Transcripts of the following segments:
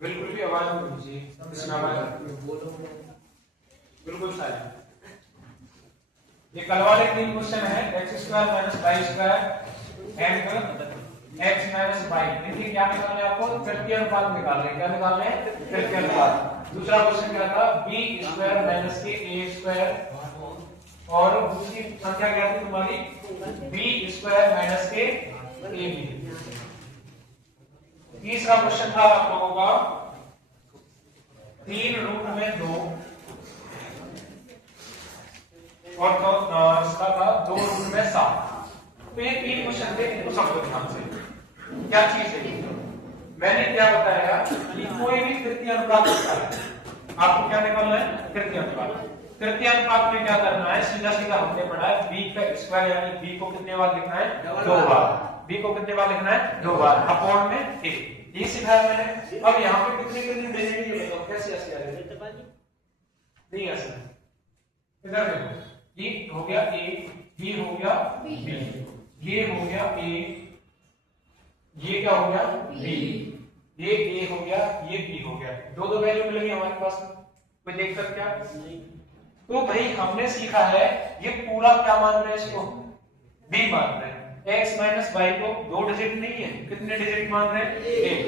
बिल्कुल भी आवाज नहीं दीजिए, इसमें आवाज बिल्कुल साइलेंट। ये कल वाले 3 क्वेश्चन है, x² - y² and x - y। देखिए क्या निकालना है आपको, तृतीय अनुपात निकालना है। क्या निकालना है? तृतीय अनुपात। दूसरा क्वेश्चन क्या था, b² - a² और दूसरी संख्या क्या थी तुम्हारी, b² - ab। तीसरा क्वेश्चन था आप लोगों का 3 रूट में 2 और तो इसका था 2 रूट में 7। तो ये 3 क्वेश्चन थे, इनको समझो ध्यान से। क्या चीज है, मैंने क्या बताया कि कोई भी तृतीय अनुपात होता है, आपको क्या निकालना है? तृतीय अनुपात। तृतीय अनुपात में क्या करना है, सीधा सीधा हमने पढ़ा है b का स्क्वायर, यानी b को कितने बार लिखना है? 2 बार। b को कितने बार लिखना है? 2 बार, अपॉन में a। ये सिखाया मैंने। अब यहाँ पे कितने कितने डिजिट ये बताओ, कैसे ऐसे आ जाएगा? नहीं ऐसा, इधर देखो, ये हो गया a, ये हो गया b, ये हो गया a, ये क्या हो गया b, ये a हो गया, ये b हो गया। दो वैल्यू मिल गई हमारे पास में, कोई दिक्कत क्या? तो भाई हमने सीखा है ये पूरा क्या मान रहे हैं, इसको b मान रहे हैं। x - y को 2 डिजिट नहीं है, कितने डिजिट मान रहे हैं? 1।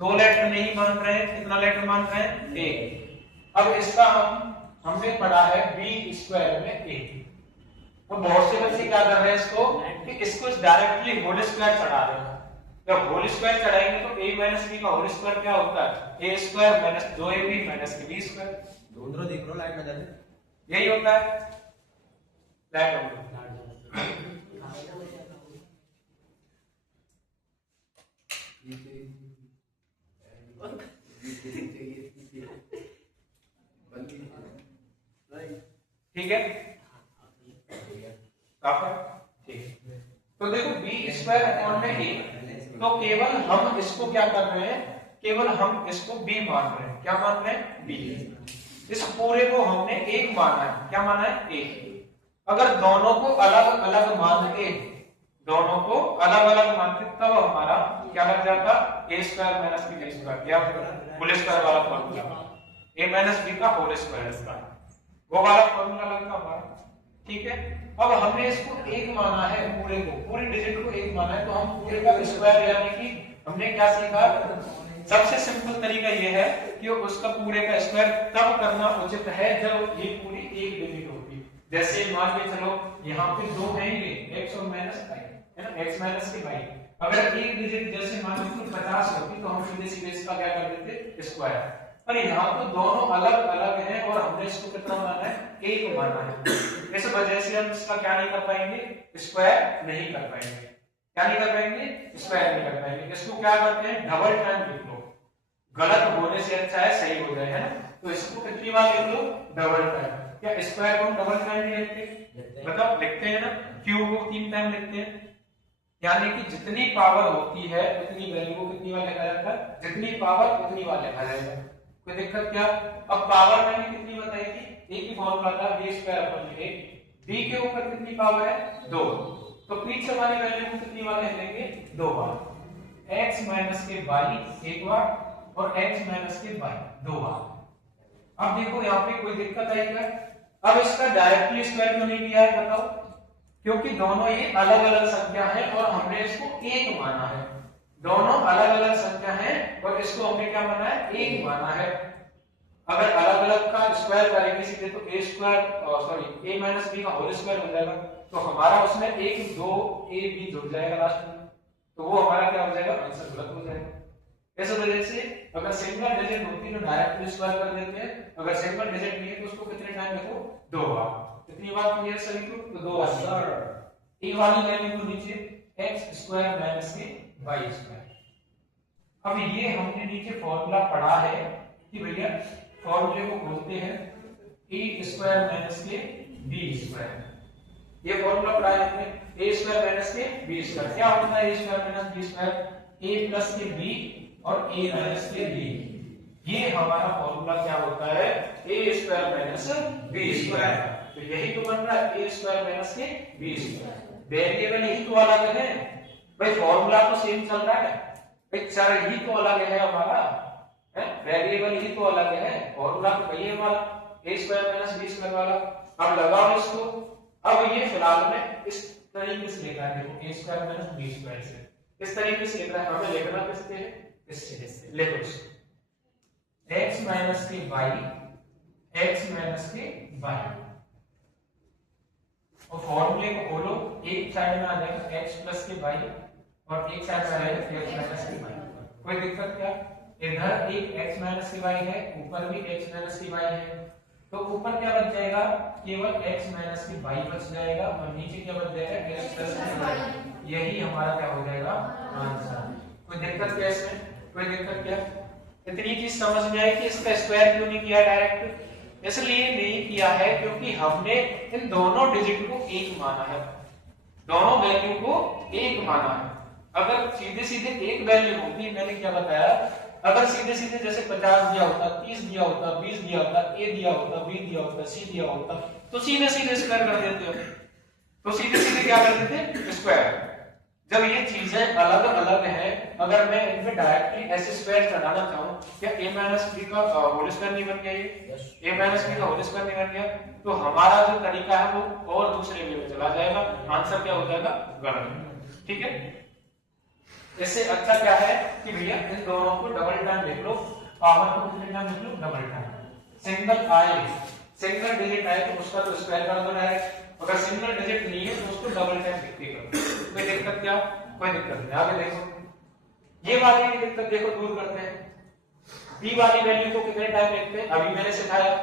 2 लेटर नहीं मान रहे हैं, कितना लेटर मान रहे हैं? 1। अब इसका हमने पढ़ा है b² में a। तो बहुत से बच्चे क्या कर रहे हैं इसको, कि इसको डायरेक्टली होल स्क्वायर चढ़ा रहे हैं। जब होल स्क्वायर चढ़ाएंगे तो a - b का होल स्क्वायर क्या होता है? a² - 2ab - b²। दोनों देख लो, लाइट में जाते यही होता है। लाइट ठीक है, ठीक। तो देखो b² अपॉन में a, तो केवल हम इसको क्या कर रहे हैं, केवल हम इसको b मान रहे हैं। क्या मान रहे हैं? b। इस पूरे को हमने 1 माना है। क्या माना है? 1। अगर दोनों को अलग अलग मान के, दोनों को अलग अलग मान के, तब हमारा क्या लग जाता? a² - b², या होल स्क्वायर वाला फॉर्मूला, a - b का होल स्क्वायर, इसका वो वाला फॉर्मूला लगता हमारा। ठीक है, अब हमने इसको 1 माना है, पूरे को, पूरी डिजिट को 1 माना है, तो हम पूरे का स्क्वायर, यानी कि हमने क्या सीखा, सबसे सिंपल तरीका ये है कि उसका पूरे का स्क्वायर तब करना उचित है जब ये पूरी एक डिजिट होती। जैसे मान के चलो यहाँ पे 2 है, ये x और माइनस y है ना, x माइनस के y। अगर एक डिजिट जैसे मान लो 50 होती तो हम सीधे सीधे इसका क्या कर देते? स्क्वायर। पर यहाँ तो दोनों अलग अलग हैं और हमने इसको कितना माना है? 1 माना है। इस वजह से हम इसका क्या नहीं कर पाएंगे? स्क्वायर नहीं कर पाएंगे। क्या नहीं कर पाएंगे? स्क्वायर नहीं कर पाएंगे। इसको क्या करते हैं? डबल टाइम लिख लो, गलत होने से अच्छा है सही हो जाए, है ना। तो इसको कितनी बार लिख लो? Double time. क्या स्क्वायर को हम डबल टाइम नहीं लिखते? मतलब लिखते हैं ना, क्यूब को 3 टाइम लिखते हैं। यानी कि जितनी पावर होती है उतनी वैल्यू को कितनी बार लिखा जाता है? जितनी पावर उतनी बार लिखा जाएगा। कोई दिक्कत क्या? अब पावर मैंने कितनी बताई थी? एक ही फॉर्मूला था, b²/a। b के ऊपर कितनी पावर है? 2। तो पीछे वाली वैल्यू को कितनी बार लिख लेंगे? 2 बार। x - के y 1 बार और x - के y 2 बार। अब देखो यहाँ पे कोई दिक्कत आई क्या? अब इसका डायरेक्टली स्क्वायर क्यों नहीं किया है बताओ? क्योंकि दोनों ये अलग अलग संख्या है और हमने इसको 1 माना है। दोनों अलग अलग संख्या है और इसको हमने क्या माना है? 1 माना है। अगर अलग अलग का स्क्वायर करेंगे सीधे तो a - b का होल स्क्वायर हो जाएगा। तो हमारा उसमें 1 2 a b जुड़ जाएगा लास्ट में, तो वो हमारा क्या हो जाएगा? आंसर गलत हो जाएगा। इस वजह से अगर सिंगल डिजिट होती तो डायरेक्टली स्क्वायर कर देते हैं, अगर सिंगल डिजिट नहीं है तो उसको कितने टाइम लिखो? 2 बार। कितनी बार क्लियर सभी को? तो 2 बार। ए वाली वैल्यू को नीचे x² - के y²। अब ये हमने नीचे फॉर्मूला पढ़ा है कि भैया फॉर्मूले को खोलते हैं, a² - के b²। ये फॉर्मूला पढ़ा है हमने, a² - के b²। क्या होता है a² - b²? a + के b और a - के b। ये हमारा फॉर्मूला क्या होता है? a² - b²। तो यही तो बन रहा है a² - के b²। वेरिएबल यही तो अलग है भाई, फॉर्मूला तो सेम चल रहा है। भाई चर ही तो अलग है हमारा, है वेरिएबल ही तो अलग है, फॉर्मूला तो वही है हमारा a square minus b square वाला। अब लगाओ इसको। अब ये फिलहाल में इस तरीके से लिखा है, देखो a square minus b square से इस तरीके से लिख रहा है, हमें लिखना किससे है, इससे लिखो इसको x माइनस के y, x माइनस के y, और फॉर्मूले को खोलो, एक साइड में आ जाएगा x प्लस के y और एक साइड में आ जाएगा x माइनस के y। कोई दिक्कत क्या, इधर एक x माइनस के y है, ऊपर भी x माइनस के y है, तो ऊपर क्या बच जाएगा, केवल x माइनस के y बच जाएगा और नीचे क्या बच जाएगा, x प्लस के y। यही हमारा क्या हो जाएगा, आंसर। कोई दिक्कत क्या इसमें, कोई दिक्कत क्या, इतनी चीज समझ में आई कि इसका स्क्वायर क्यों नहीं किया डायरेक्ट, इसलिए नहीं किया है क्योंकि हमने इन दोनों डिजिट को एक माना है, दोनों वैल्यू को एक माना है। अगर सीधे सीधे एक वैल्यू होती, मैंने क्या बताया, अगर सीधे सीधे जैसे 50 दिया होता, 30 दिया होता, 20 दिया होता, a दिया होता, b दिया होता, c दिया होता, तो सीधे सीधे स्क्वायर कर देते हो, तो सीधे सीधे क्या कर देते, स्क्वायर। जब ये चीजें अलग अलग हैं, अगर मैं इनमें डायरेक्टली ऐसे स्क्वायर चढ़ाना चाहूं, क्या a माइनस b का होल स्क्वायर नहीं बन गया, ये a माइनस b का होल स्क्वायर नहीं बन गया, तो हमारा जो तरीका है वो और दूसरे वे में चला जाएगा, आंसर क्या हो जाएगा, गलत। ठीक है, इससे अच्छा क्या है कि भैया इन दोनों को डबल टाइम लिख लो, पावर को कितने टाइम लिख लो, डबल टाइम। सिंगल आए, सिंगल डिजिट आए तो उसका तो स्क्वायर कर दो डायरेक्ट, अगर सिंगल डिजिट नहीं है तो उसको डबल टाइम लिख के करो। कोई दिक्कत क्या, कोई दिक्कत नहीं। आगे देखो, ये वाली भी दिक्कत देखो दूर करते हैं। b वाली वैल्यू को कितने टाइम लिखते हैं, अभी मैंने सिखाया,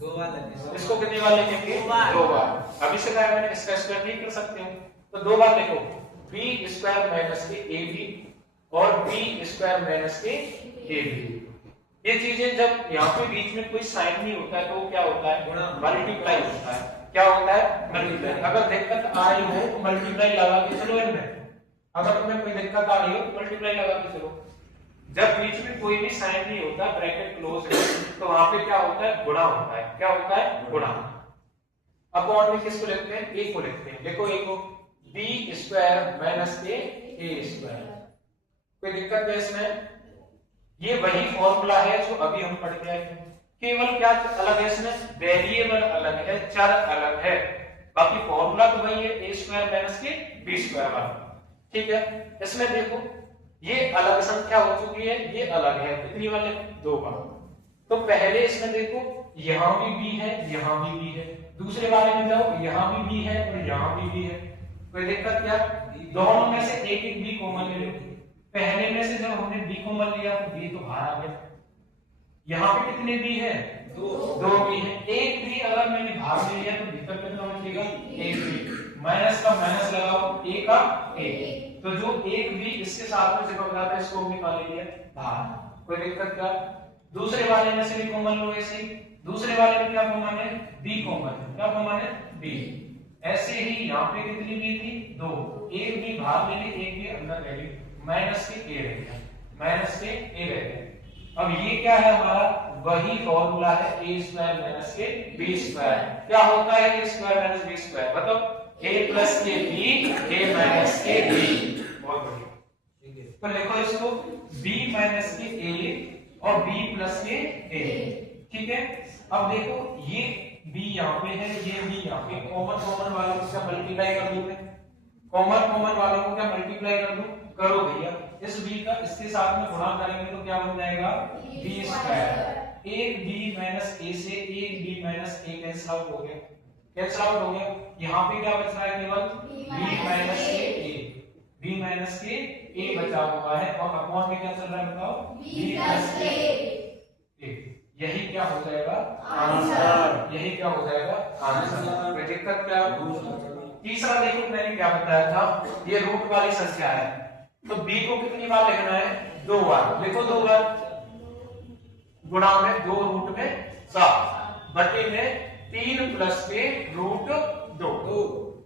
2 बार लिखेंगे। इसको कितनी बार लिखेंगे, 2 बार। अभी सिखाया मैंने, इसका स्क्वायर नहीं कर सकते हो तो 2 बार लिखो, b स्क्वायर माइनस के ab और b स्क्वायर माइनस के ab। ये चीजें जब यहाँ पे बीच में कोई साइन नहीं होता है तो वो क्या होता है, मल्टीप्लाई होता है। क्या होता है, मल्टीप्लाई। अगर दिक्कत आ रही हो तो मल्टीप्लाई लगा के चलो इनमें, अगर तुम्हें कोई दिक्कत आ रही हो तो मल्टीप्लाई लगा के चलो। जब बीच में कोई भी साइन नहीं होता, ब्रैकेट क्लोज है, तो वहां पे क्या होता है, गुणा होता है। क्या होता है, गुणा। अब और में किसको लिखते हैं, a को लिखते हैं। देखो a को b square minus a square. कोई दिक्कत है इसमें, ये वही फॉर्मूला है जो अभी हम पढ़ के आए थे, केवल क्या अलग है इसमें, वेरिएबल अलग है, चर अलग है, बाकी फॉर्मूला तो वही है, a स्क्वायर माइनस के b स्क्वायर वाला। ठीक है, इसमें देखो ये अलग संख्या हो चुकी है, ये अलग है, कितनी वाले, 2 बार। तो पहले इसमें देखो यहां भी b है, यहां भी b है, दूसरे वाले में जाओ यहां भी b है और यहां भी b है। कोई दिक्कत क्या, दोनों में से एक एक b कॉमन ले लो। पहले में से जब हमने b कॉमन लिया तो b तो बाहर आ गया, यहाँ पे कितने b है, 2 b है। एक भी अगर मैंने बाहर ले लिया तो भीतर कितना बचेगा, एक b। माइनस का माइनस लगाओ, a का a, तो जो एक b इसके साथ में चिपक जाता है इसको हमने निकाल लिया बाहर। कोई दिक्कत क्या, दूसरे वाले में से भी कॉमन लो, ऐसे दूसरे वाले में क्या कॉमन है, b कॉमन है। क्या कॉमन है, b। ऐसे ही यहाँ पे कितनी b थी, 2, एक b बाहर ले ली, एक b अंदर ले ली, माइनस के a रह गया, माइनस के a रह गया। अब ये क्या है हमारा, वही फॉर्मूला है a स्क्वायर माइनस के b स्क्वायर। क्या होता है a square minus b square, बताओ, a प्लस के b, a माइनस के b। बहुत बढ़िया, तो लिखो इसको b माइनस के a और b प्लस के a। ठीक है, अब देखो ये b यहाँ पे है, ये b यहाँ पे, कॉमन कॉमन वालों को क्या मल्टीप्लाई कर दूं मैं, कॉमन कॉमन वालों को क्या मल्टीप्लाई कर दूं, करो भैया। इस b का इसके साथ में गुणा करेंगे तो क्या बन जाएगा, b स्क्वायर। एक b माइनस a से एक b minus a cancel out हो गया, कैंसिल आउट हो गया। यहाँ पे क्या बच रहा है, केवल b माइनस के a, b माइनस के a बचा हुआ है, और अपॉन में क्या चल रहा है बताओ, b प्लस के a। यही क्या हो जाएगा, आंसर। यही क्या हो जाएगा, आंसर। कोई दिक्कत क्या, तीसरा देखो मैंने क्या बताया था, ये रूट वाली संख्या है, तो b को कितनी बार लिखना है, 2 बार। लिखो 2 बार, गुणा में 2 रूट में 7 बटे में 3 प्लस के रूट 2।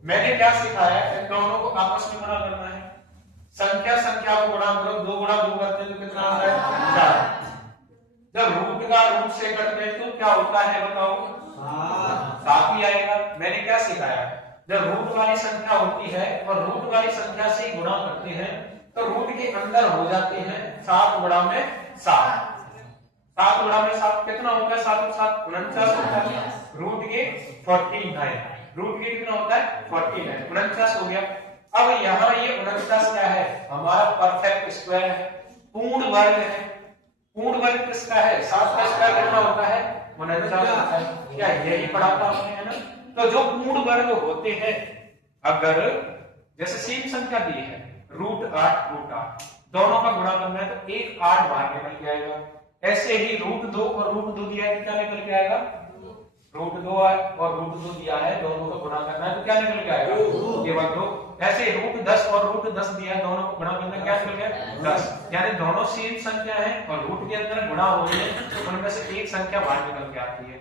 मैंने क्या सिखाया, इन दोनों को आपस में गुणा करना है, संख्या संख्या को गुणा करो, 2 गुणा 2 करते हैं तो कितना आता है, 4। जब रूट का रूट से करते हैं तो क्या होता है बताओ, 7 ही आएगा। मैंने क्या सिखाया, जब रूट वाली संख्या होती है और रूट वाली संख्या से गुणा करते हैं तो रूट के अंदर हो जाते हैं 7 गुणा में 7। 7 गुणा में 7 कितना होता है? 7 और 7 49 होता है। रूट के 49, रूट के कितना होता है? 49, 49 हो गया। अब यहाँ ये 49 क्या है? हमारा परफेक्ट स्क्वायर है, पूर्ण वर्ग है। पूर्ण वर्ग किसका है? 7 का स्क्वायर कितना होता है? 49 होता है। क्या यही पढ़ा था हमने, है ना? तो जो पूर्ण वर्ग होते हैं, अगर जैसे सेम संख्या दी है √8 √8, दोनों का गुणा करना है तो 1 8 बाहर निकल के आएगा। ऐसे ही √2 और √2 दिया है तो क्या निकल के आएगा? √2 है और √2 दिया है, दोनों का गुणा करना है तो क्या निकल के आएगा? केवल 2। ऐसे √10 और √10 दिया है, दोनों को गुणा करना है, क्या निकल गया? 10। यानी दोनों सेम संख्या है और रूट के अंदर गुणा हो रही है तो उनमें से एक संख्या बाहर निकल के आती है।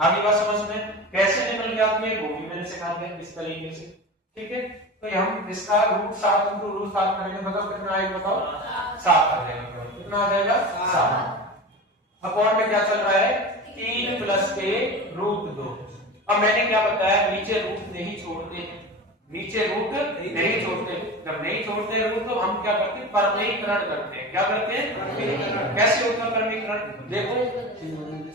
आगे बात समझ में? कैसे निकल के आती है वो भी मैंने सिखा दिया इस तरीके से, ठीक है? तो हम इसका √7 × √7 करेंगे, बताओ कितना आएगा? बताओ 7 आ जाएगा। कितना आ जाएगा? 7। अपॉन में क्या चल रहा है? 3 + a √2। अब मैंने क्या बताया? नीचे रूट नहीं छोड़ते, नीचे रूट नहीं छोड़ते। जब नहीं छोड़ते रूट तो हम क्या करते हैं? परमीकरण करते हैं। क्या करते हैं? परमीकरण। कैसे होता है परमीकरण? देखो,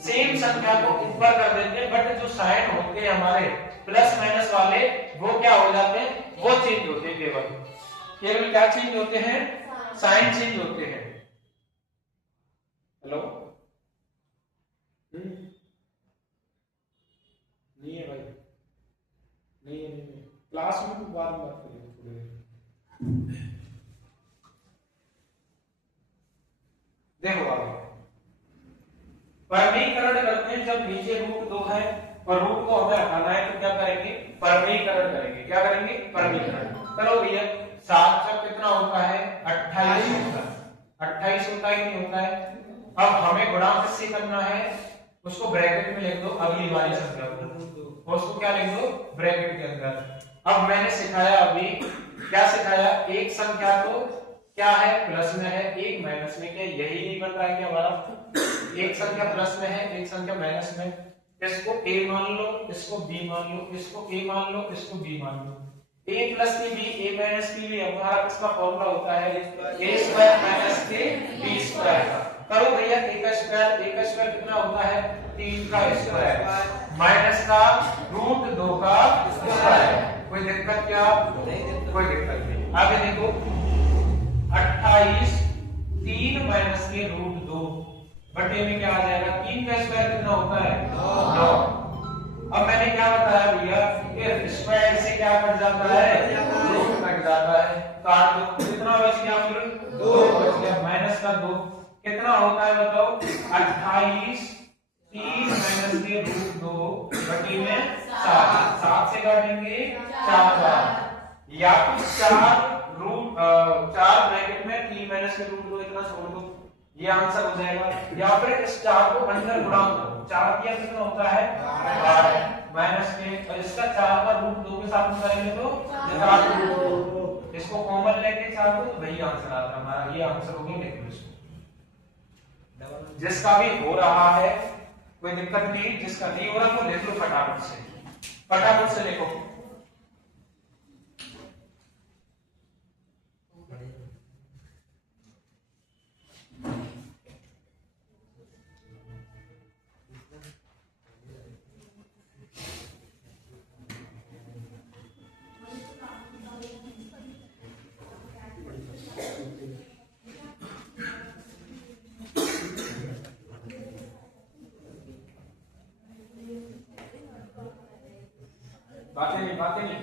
सेम संख्या को ऊपर कर देते हैं, बट जो साइन होते हैं हमारे प्लस माइनस वाले, वो क्या हो जाते हैं? वो चेंज होते हैं। केवल क्या चेंज होते हैं? साइन चेंज होते हैं। हेलो, नहीं है भाई, नहीं है, क्लास में तो बाद में बात करेंगे थोड़ी देर। देखो आगे परमीकरण करते हैं। जब नीचे √2 है और रूट को हमें हटाना है तो क्या करेंगे? परमीकरण करेंगे। क्या करेंगे? परमीकरण। करो भैया, 7 जब कितना होता है? 28 होता है। 28 होता है कि नहीं होता है? अब हमें गुणा किससे करना है? उसको ब्रैकेट में लिख दो अगली वाली संख्या को, और उसको क्या लिख दो? ब्रैकेट के अंदर। अब मैंने सिखाया, अभी क्या सिखाया? एक संख्या तो क्या है? प्लस में है, एक माइनस में। क्या यही नहीं बन रहा है क्या हमारा? एक संख्या प्लस में है, एक संख्या माइनस में। इसको a मान लो, इसको b मान लो, इसको a मान लो, इसको b मान लो। a + के b, a - के b हमारा किसका फॉर्मूला होता है? a² - के b² का। करो भैया, a का स्क्वायर कितना होता है? 3 का स्क्वायर माइनस का √2 का स्क्वायर। कोई दिक्कत क्या? कोई दिक्कत नहीं। आगे देखो, 28 3 - के √2 बटे में क्या आ जाएगा? 3 का स्क्वायर कितना होता है? 9। अब मैंने क्या बताया भैया? कि स्क्वायर से क्या कट जाता है? रूट कट जाता है। काट दो, कितना बच गया? फिर 2 बच गया, माइनस का 2 कितना होता है? बताओ। 28 3 - के √2 बटे में 7। 7 से काटेंगे 4 बार, या तो 4 ब्रैकेट में 3 - के √2 इतना छोड़ दो, ये आंसर हो जाएगा। या फिर इस 4 को अंदर गुणा करो, 4 किया कितना होता है? 12 माइनस के, और इसका 4 का √2 के साथ मिलाएंगे तो 4 इसको कॉमन लेके 4 को, तो वही आंसर आता है हमारा। ये आंसर हो गया। देखो इसको, जिसका भी हो रहा है कोई दिक्कत नहीं, जिसका नहीं हो रहा तो लिख लो फटाफट से, फटाफट से लिखो। बातें नहीं।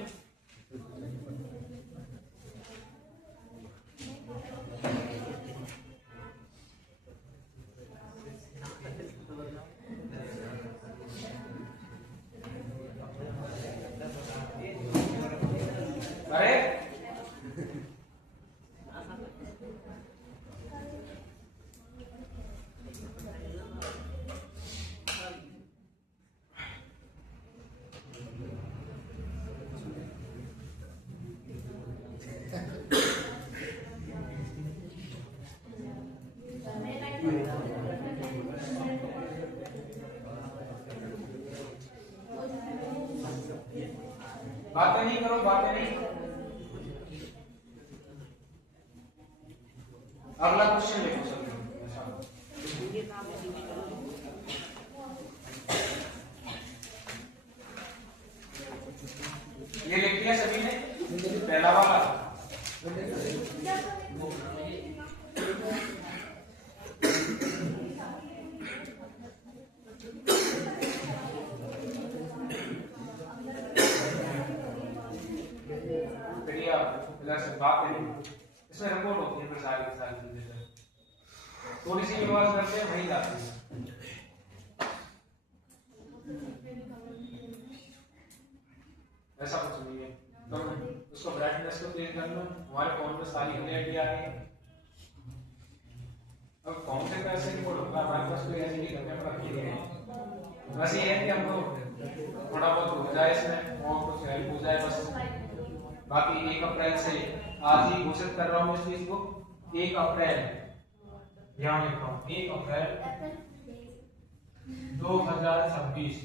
अरे बातें नहीं करो, बातें नहीं। बात है नहीं, इसमें रिपोर्ट होती है फिर सारी चीजें थोड़ी सी रिवाज करते हैं वही जाती है। ऐसा कुछ नहीं है, तो उसको ब्राइटनेस को तेज कर लो, हमारे फोन में सारी क्लियरिटी आ रही है। अब कौन से कैसे रिपोर्ट होगा, हमारे पास कोई ऐसी कैमरा रखी है, बस ये है कि हमको थोड़ा बहुत हो जाए इसमें और कुछ हेल्प हो जाए बस। बाकी 1 अप्रैल से आज ही घोषित कर रहा हूँ इस चीज को, 1 अप्रैल यहाँ लिख रहा हूँ, 1 अप्रैल 2026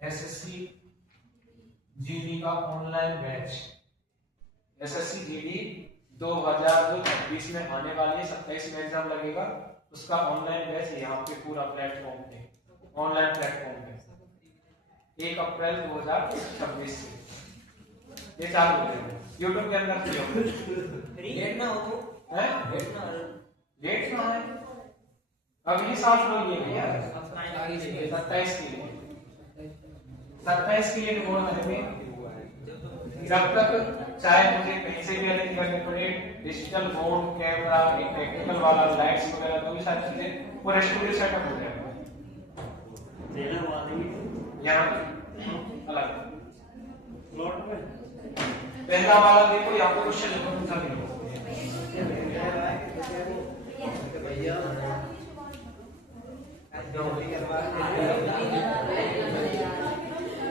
एसएससी जीडी का ऑनलाइन बैच, एसएससी जीडी 2026 में आने वाली 27 में एग्जाम लगेगा, उसका ऑनलाइन बैच यहाँ पे पूरा प्लेटफॉर्म पे, ऑनलाइन प्लेटफॉर्म पे 1 अप्रैल 2026 से ये चालू हो जाएगा। यूट्यूब के अंदर लेट ना हो तो है, लेट ना है, अब ये साल लोग ये भैया 27 के लिए 27 के लिए रिपोर्ट करेंगे। जब तक चाहे मुझे कहीं से भी अरेंज करने पड़े, डिजिटल बोर्ड, कैमरा, टेक्निकल वाला, लाइट्स वगैरह, तो भी सारी चीजें पूरा स्टूडियो सेटअप हो जाएगा। यहाँ अलग पहला वाला देखो, यहाँ पे क्वेश्चन लिखो, दूसरा देखो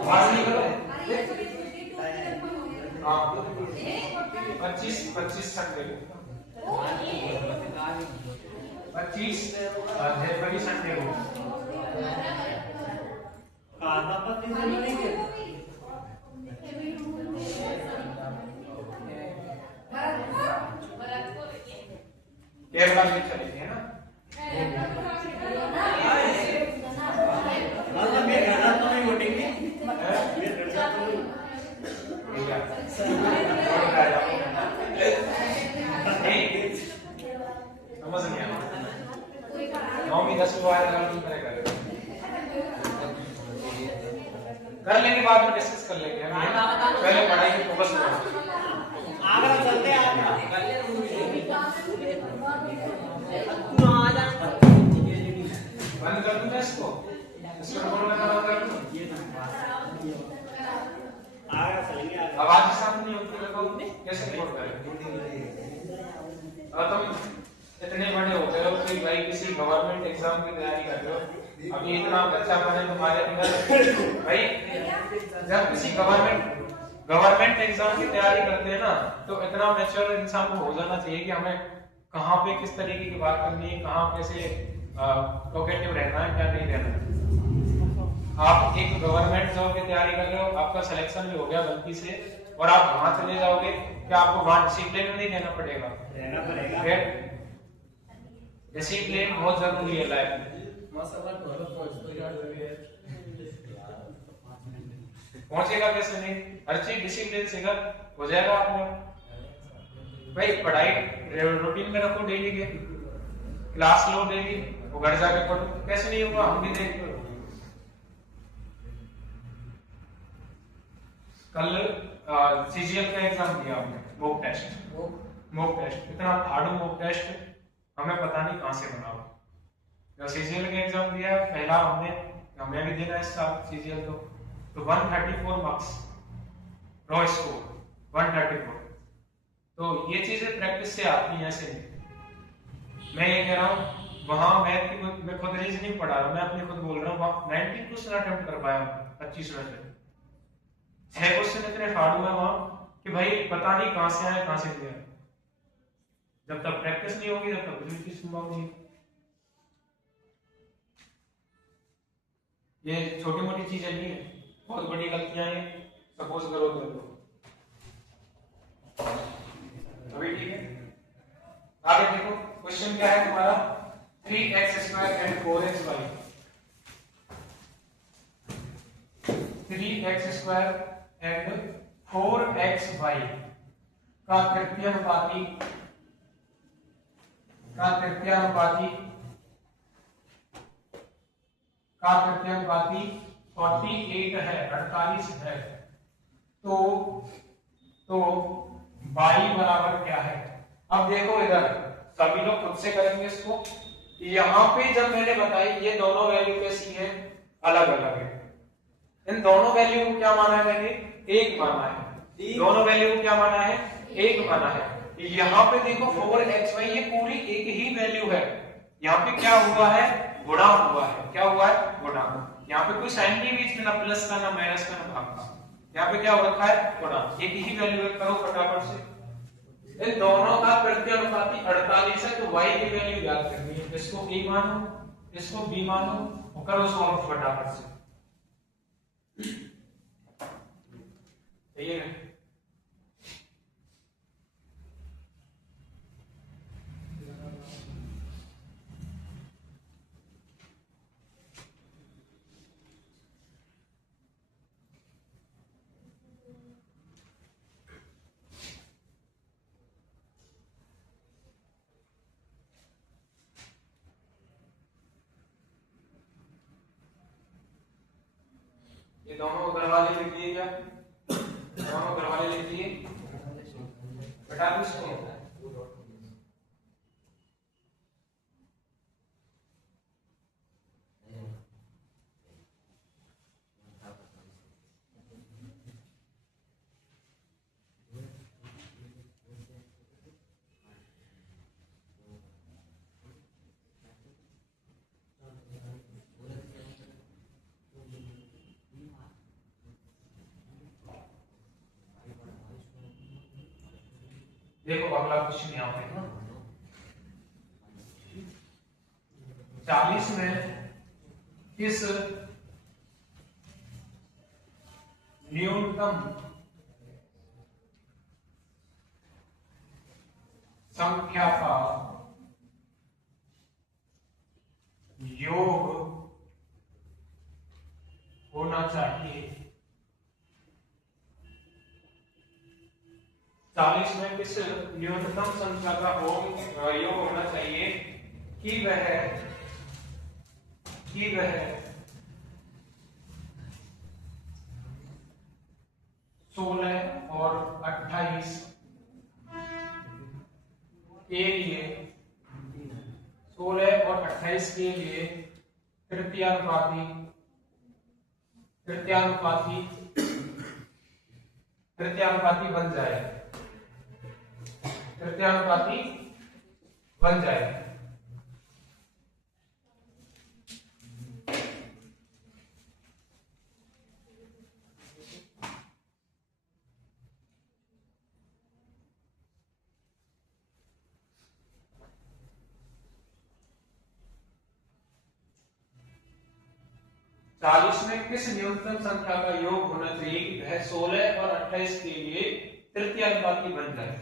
आवाज नहीं करो। 25 संडे को 25 जनवरी संडे को केरला में चली थी ना, समझ नहीं आया 9वीं 10वीं वाला कर लेंगे, बाद में डिस्कस कर लेंगे, पहले पढ़ाई में फोकस करो। आगे चलते हैं बंद कर दूं मैं इसको रिकॉर्ड करना बंद कर दूं, आवाज साफ नहीं होती है, कैसे रिकॉर्ड करें। तुम इतने बड़े हो गए हो कि भाई किसी गवर्नमेंट एग्जाम की तैयारी कर रहे हो, अभी इतना बच्चा बने तुम्हारे अंदर भाई, जब किसी गवर्नमेंट एग्जाम की तैयारी करते हैं ना, तो इतना मैच्योर इंसान को हो जाना चाहिए कि हमें कहाँ पे किस तरीके की बात करनी है, कहाँ कैसे टॉकेटिव रहना है, क्या नहीं रहना है। आप एक गवर्नमेंट जॉब की तैयारी कर रहे हो, आपका सिलेक्शन भी हो गया गलती से, और आप वहां चले जाओगे, क्या आपको वहां डिसिप्लिन नहीं रहना पड़ेगा? डिसिप्लिन बहुत जरूरी है लाइफ में। पहुंचेगा कैसे नहीं, हर चीज डिसिप्लिन से हो जाएगा आपने। भाई पढ़ाई रूटीन में रखो, डेली के क्लास लो डेली, वो घर जाके पढ़ो, कैसे नहीं होगा, हम भी देख। कल सीजीएल का एग्जाम दिया हमने, मॉक टेस्ट इतना हार्ड मॉक टेस्ट, हमें पता नहीं कहां से बना हुआ। जब सीजीएल का एग्जाम दिया पहला हमें भी देना इस साल सीजीएल तो 134 मार्क्स रॉ स्कोर 134। तो ये चीजें प्रैक्टिस से आती हैं, ऐसे नहीं। मैं ये कह रहा हूँ वहां मैं खुद रीजनिंग पढ़ा रहा हूँ, मैं अपनी खुद बोल रहा हूँ, 90 क्वेश्चन अटेम्प्ट कर पाया 25 में से 6 क्वेश्चन इतने हार्ड हुए वहां कि भाई पता नहीं कहां से आए कहां से नहीं आए। जब तक प्रैक्टिस नहीं होगी तब तक कुछ भी संभव नहीं। ये छोटी मोटी चीजें नहीं है, बहुत बड़ी गलतियां हैं। सपोज करो तो अभी ठीक है, आगे देखो क्वेश्चन क्या है तुम्हारा, 3x² and 4xy 3x² and 4xy का तृतीयानुपाती 48 है, 48 है। तो y बराबर क्या है। अब देखो इधर सभी लोग खुद से करेंगे इसको। यहाँ पे जब मैंने बताई ये दोनों वैल्यू कैसी है, अलग अलग है। इन दोनों वैल्यू को क्या माना है मैंने, एक माना है। दोनों वैल्यू को क्या माना है, एक माना है। यहाँ पे देखो 4xy ये पूरी एक ही वैल्यू है। यहाँ पे क्या हुआ है, गुणा हुआ है। क्या हुआ है, गुणा। यहाँ पे कोई साइन नहीं बीच में, ना प्लस का ना माइनस का ना भाग का। यहाँ पे क्या हो रखा है, गुणा। एक ही वैल्यू है, करो फटाफट से। इन दोनों का प्रत्यानुपाती 48 है, तो y की वैल्यू याद करनी है। इसको a मानो, इसको b मानो और करो सॉल्व फटाफट से। ये दोनों घर वाले लिख दिए, क्या दोनों घर वाले लिख दिए बेटा इसको। देखो अगला क्वेश्चन यहाँ पे ना 40 में किस न्यूनतम संख्या का योग होना चाहिए। 40 में किस न्यूनतम संख्या का योग होना चाहिए कि वह 16 और 28 के लिए 16 और 28 के लिए तृतीयानुपाती बन जाए, तृतीयानुपाती बन जाए। चालीस में किस न्यूनतम संख्या का योग होना चाहिए कि वह 16 और 28 के लिए तृतीयानुपाती बन जाए।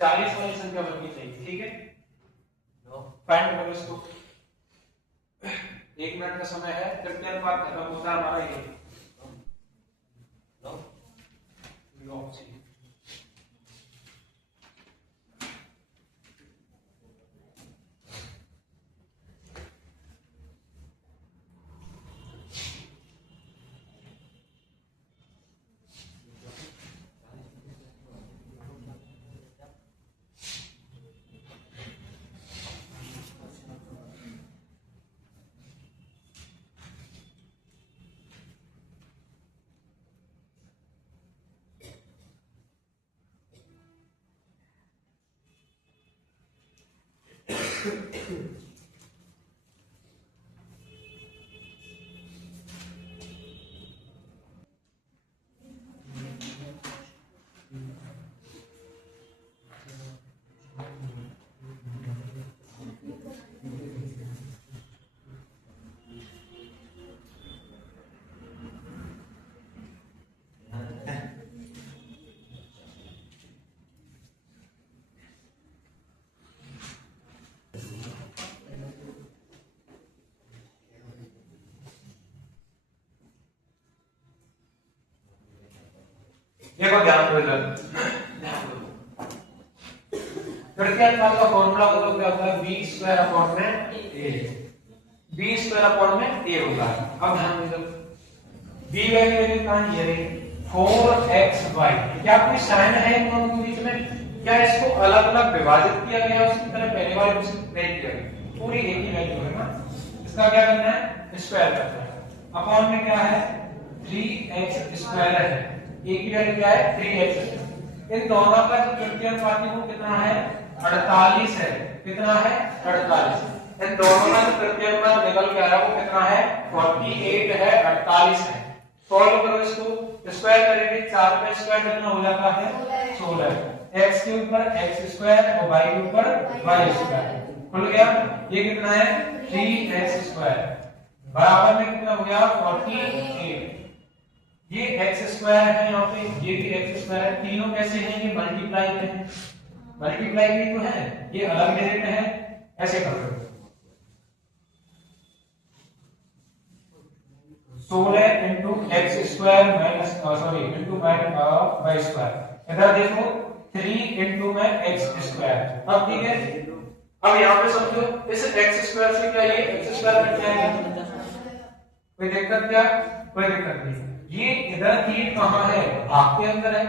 40 वाली संख्या बननी चाहिए, ठीक है। फाइंड करो इसको। 1 मिनट का समय है, तृतीयानुपात खत्म होता है हमारा ये। देखो ध्यान दो इधर, तृतीयानुपात का फॉर्मूला करो क्या होता है, b स्क्वायर अपॉन में a, b स्क्वायर अपॉन में a होता है। अब ध्यान दो b वैल्यू कहां ये रही 4xy। क्या कोई साइन है इन दोनों के बीच में? क्या इसको अलग अलग विभाजित किया गया उसकी तरह पहले वाले कुछ नहीं किया गया, पूरी एक ही वैल्यू है ना। इसका क्या करना है? स्क्वायर करना है। अपॉन में क्या है? 3x स्क्वायर है, एक की वैल्यू क्या है? 3x। इन दोनों का जो तृतीयानुपाती वो कितना है? 48 है। कितना है? 48। इन दोनों का जो तृतीयानुपात निकल के आया वो कितना है? 48 है, 48 है। सॉल्व करो इसको, स्क्वायर करेंगे, 4 का स्क्वायर कितना हो जाता है? 16। x के ऊपर x स्क्वायर और y के ऊपर y स्क्वायर खुल गया। ये कितना है? 3x स्क्वायर बराबर में कितना हो गया? 48। ये x स्क्वायर है यहाँ पे, ये भी x स्क्वायर है। तीनों कैसे हैं? ये मल्टीप्लाई हैं, मल्टीप्लाई भी तो है, ये अलग डिजिट है। ऐसे कर लो 16 into X square minus sorry into Y square. इधर देखो 3 इंटू में एक्स स्क्वायर। अब ठीक है, अब यहाँ पे समझो इस एक्स स्क्वायर से क्या ये एक्स स्क्वायर कट जाएगा, कोई दिक्कत क्या? कोई दिक्कत नहीं। ये इधर 3 कहाँ है? भाग के अंदर है।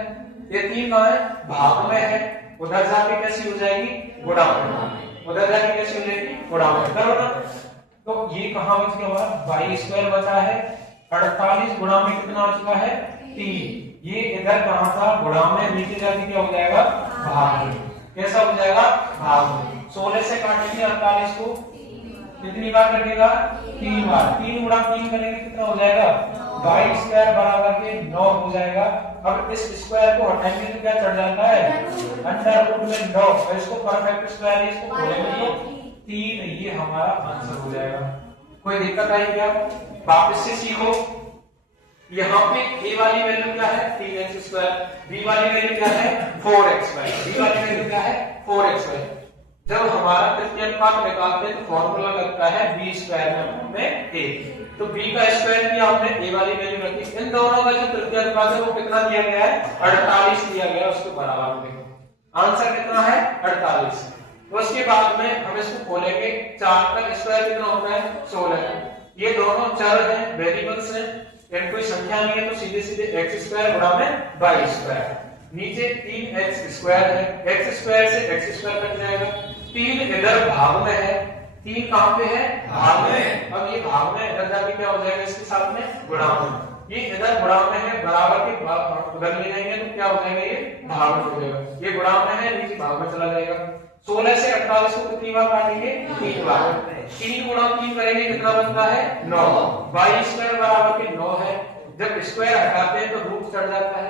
ये 3 कहाँ है? भाग में है। उधर जाके कैसी हो जाएगी? गुणा में। उधर जाके कैसी हो जाएगी? गुणा में। करो ना, तो ये कहाँ बच गया हमारा? वाई स्क्वायर बचा है। 48 गुणा में कितना बच चुका है? 3। ये इधर कहाँ था? गुणा में। नीचे जाके क्या हो जाएगा? भाग में। कैसा हो जाएगा? भाग में। 16 से काटेंगे 48 को, कितनी बार कटेगा? 3 बार। 3 गुणा 3 करेंगे कितना हो जाएगा? वाई स्क्वायर बराबर के 9 हो जाएगा। अब इस स्क्वायर को हटाएंगे तो क्या चढ़ जाता है? अंडर रूट में 9। और इसको परफेक्ट स्क्वायर, इसको खोलेंगे तो 3। ये हमारा आंसर हो जाएगा। कोई दिक्कत आई क्या? वापस से सीखो। यहाँ पे a वाली वैल्यू क्या है? 3x square. b वाली वैल्यू क्या है? 4xy। b वाली वैल्यू क्या है? 4xy। जब हमारा तृतीयानुपात निकालते हैं तो फॉर्मूला लगता है b स्क्वायर में a। तो b का स्क्वायर किया हमने, a वाली वैल्यू रखी। इन दोनों का जो तृतीयानुपात है वो कितना दिया गया है? 48 दिया गया। उसके बराबर में देखो आंसर कितना है? 48। उसके बाद में हम इसको खोलेंगे, 4 का स्क्वायर कितना होता है? 16। ये दोनों चर हैं, वेरिएबल्स हैं, यानी कोई संख्या नहीं है, तो सीधे सीधे x स्क्वायर गुणा में y स्क्वायर। नीचे 3x स्क्वायर है, x स्क्वायर से x स्क्वायर कट जाएगा। 3 इधर भाग में है, 3 कहां पे है? भाग में। अब ये भाग में इधर जाके क्या हो जाएगा? इसके साथ में गुणा में। ये इधर गुणा में है, बराबर के उधर ले जाएंगे तो क्या हो जाएगा? ये भाग में हो जाएगा। ये गुणा में है, नीचे भाग में चला जाएगा। 16 से 48 को कितनी बार काटेंगे? 3 बार। 3 गुणा 3 करेंगे कितना बनता है? 9। वाई स्क्वायर बराबर के 9 है। जब स्क्वायर हटाते हैं तो रूट चढ़ जाता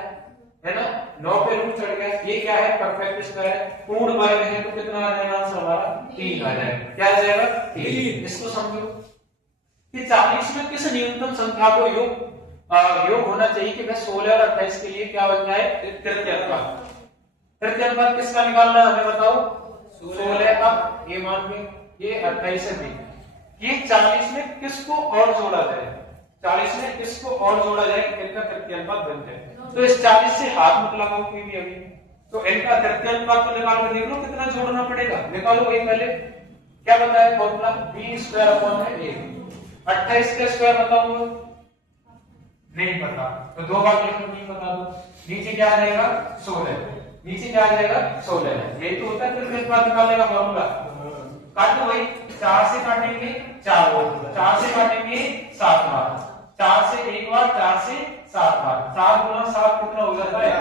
है ना? 9 पे रूट चढ़ गया। ये क्या है? परफेक्ट स्क्वायर है। पूर्ण वर्ग है तो कितना आ जाएगा आंसर हमारा? 3 आ जाएगा। क्या आ जाएगा? 3। इसको समझो कि 40 में किस न्यूनतम संख्या को योग होना चाहिए कि वह 16 और 28 के लिए क्या बन जाए? तृतीयानुपात। तृतीयानुपात किसका निकालना है हमें बताओ? 16 का ये मान के, ये 28 है भी। ये 40 में किसको और जोड़ा जाए? 40 में किसको और जोड़ा जाए इनका तृतीयानुपात बन जाए? तो इस 40 से हाथ मत लगाओ कोई भी अभी। तो इनका तृतीयानुपात को निकाल कर देख लो कितना जोड़ना पड़ेगा। निकालो वही पहले। क्या बताया फॉर्मूला? b स्क्वायर अपॉन है a। 28 का स्क्वायर बताओ? नहीं पता तो 2 बार लिख लो, नहीं बता दो। नीचे क्या आ जाएगा? 16। नीचे क्या आ जाएगा? 16। यही तो होता है तृतीयानुपात निकालने का फॉर्मूला। काटो वही, 4 से काटेंगे 4 बार, 4 से काटेंगे 7 बार, 4 से 1 बार, 4 से 7 बार। 7 गुना 7 कितना हो जाता है?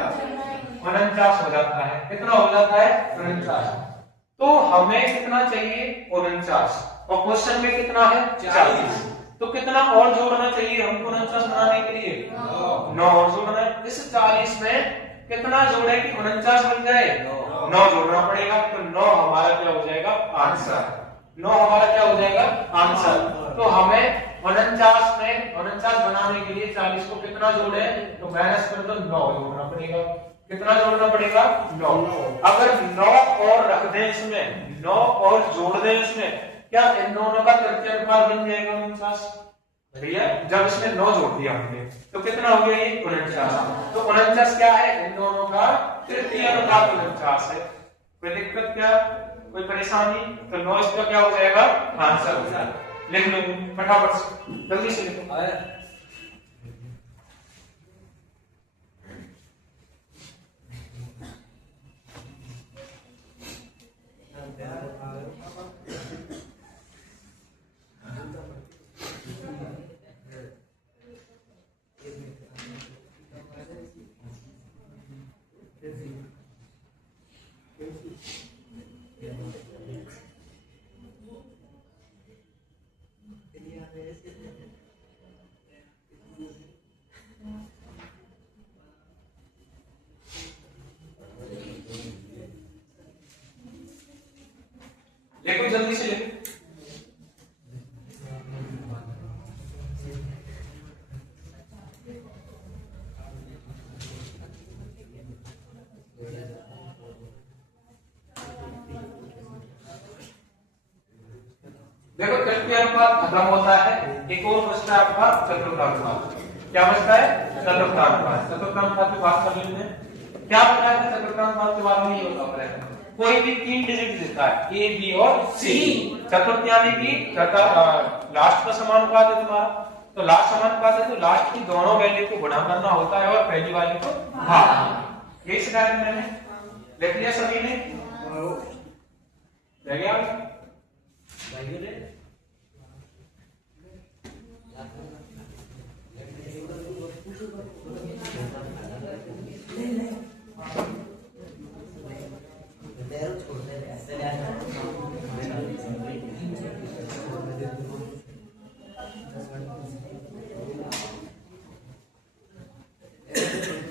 49 हो जाता है। कितना हो जाता है? 49। तो हमें कितना चाहिए? 49। और क्वेश्चन में कितना है? 40। तो कितना और जोड़ना चाहिए हमको 49 बनाने के लिए? 9 और जोड़ना है। इस 40 में कितना जोड़े कि 49 बन जाए? 9 जोड़ना पड़ेगा। तो 9 हमारा क्या हो जाएगा? आंसर। 9 हमारा क्या हो जाएगा? आंसर। तो हमें 49 में 49 बनाने के लिए 40 को कितना जोड़े? तो माइनस कर दो, 9 जोड़ना पड़ेगा। कितना जोड़ना पड़ेगा? 9। अगर 9 और रख दें इसमें, 9 और जोड़ दें इसमें, क्या इन दोनों का तृतीयानुपात बन जाएगा 49? भैया जब इसमें 9 जोड़ दिया हमने तो कितना हो गया? ये 49। तो 49 क्या है? इन दोनों का तृतीयानुपात 49 है। कोई दिक्कत क्या? कोई परेशानी? तो 9 इसका क्या हो जाएगा? आंसर हो जाएगा। लिख लो फटाफट से, जल्दी से लिखो। चतुर्थी अनुपात खत्म होता है, एक और बचता है आपका चतुर्थानुपात। क्या बचता है? चतुर्थानुपात। चतुर्थानुपात की बात कर लेते हैं। क्या बताया था चतुर्थानुपात के बारे में? ये होता है कोई भी 3 डिजिट देता है, ए बी और सी। चतुर्थ यानी कि लास्ट का समानुपात है तुम्हारा, तो लास्ट समानुपात है तो लास्ट की दोनों वैल्यू को गुणा करना होता है और पहली वाली को भाग। यही सिखाया मैंने, देख लिया सभी ने? रह गया?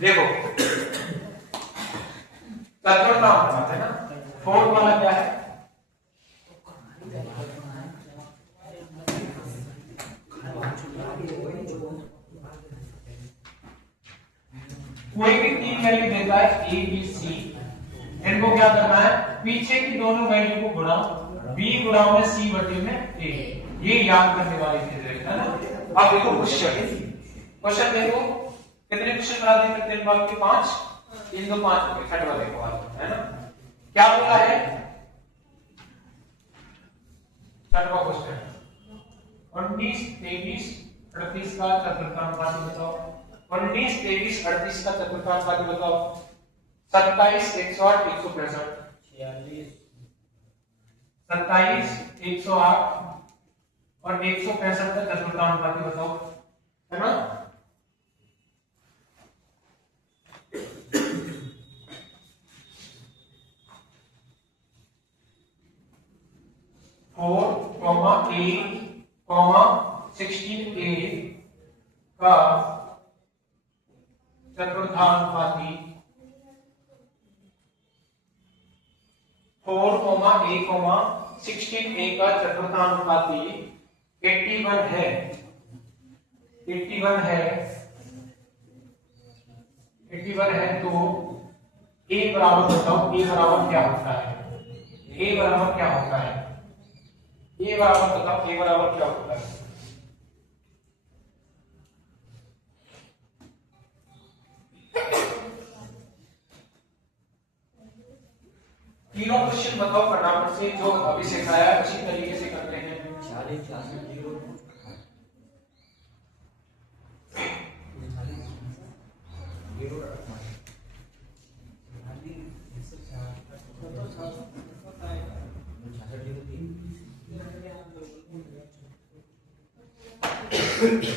देखो चतुर्थानुपात है ना, फोर्थ वाला क्या है? कोई भी 3 वैल्यू देता है ए बी सी, इनको क्या करना है? पीछे की दोनों वैल्यू को गुणा, बी गुणा में सी बटे में ए। ये याद करने वाली चीज है ना। अब देखो क्वेश्चन देखो कितने क्वेश्चन बना दिए? 3 भाग के 5, 3 2 5, छठवा देखो है ना। क्या बोला है? छठवा क्वेश्चन 19 23 38 का चतुर्थानुपात बताओ। 19 23 38 का चतुर्थानुपात बताओ। 27 108 165 27 108 और 165 का चतुर्थानुपात बताओ, है ना। 4,8,16A का चतुर्थानुपाती 4,8,16A का चतुर्थानुपाती 81 है। 81 है तो A बराबर बताओ, A बराबर क्या होता है? A बराबर क्या होता है? A बराबर बताओ, A बराबर क्या होता है? तीनों क्वेश्चन बताओ फटाफट से, जो अभी सिखाया है उसी तरीके से करते हैं। 'B'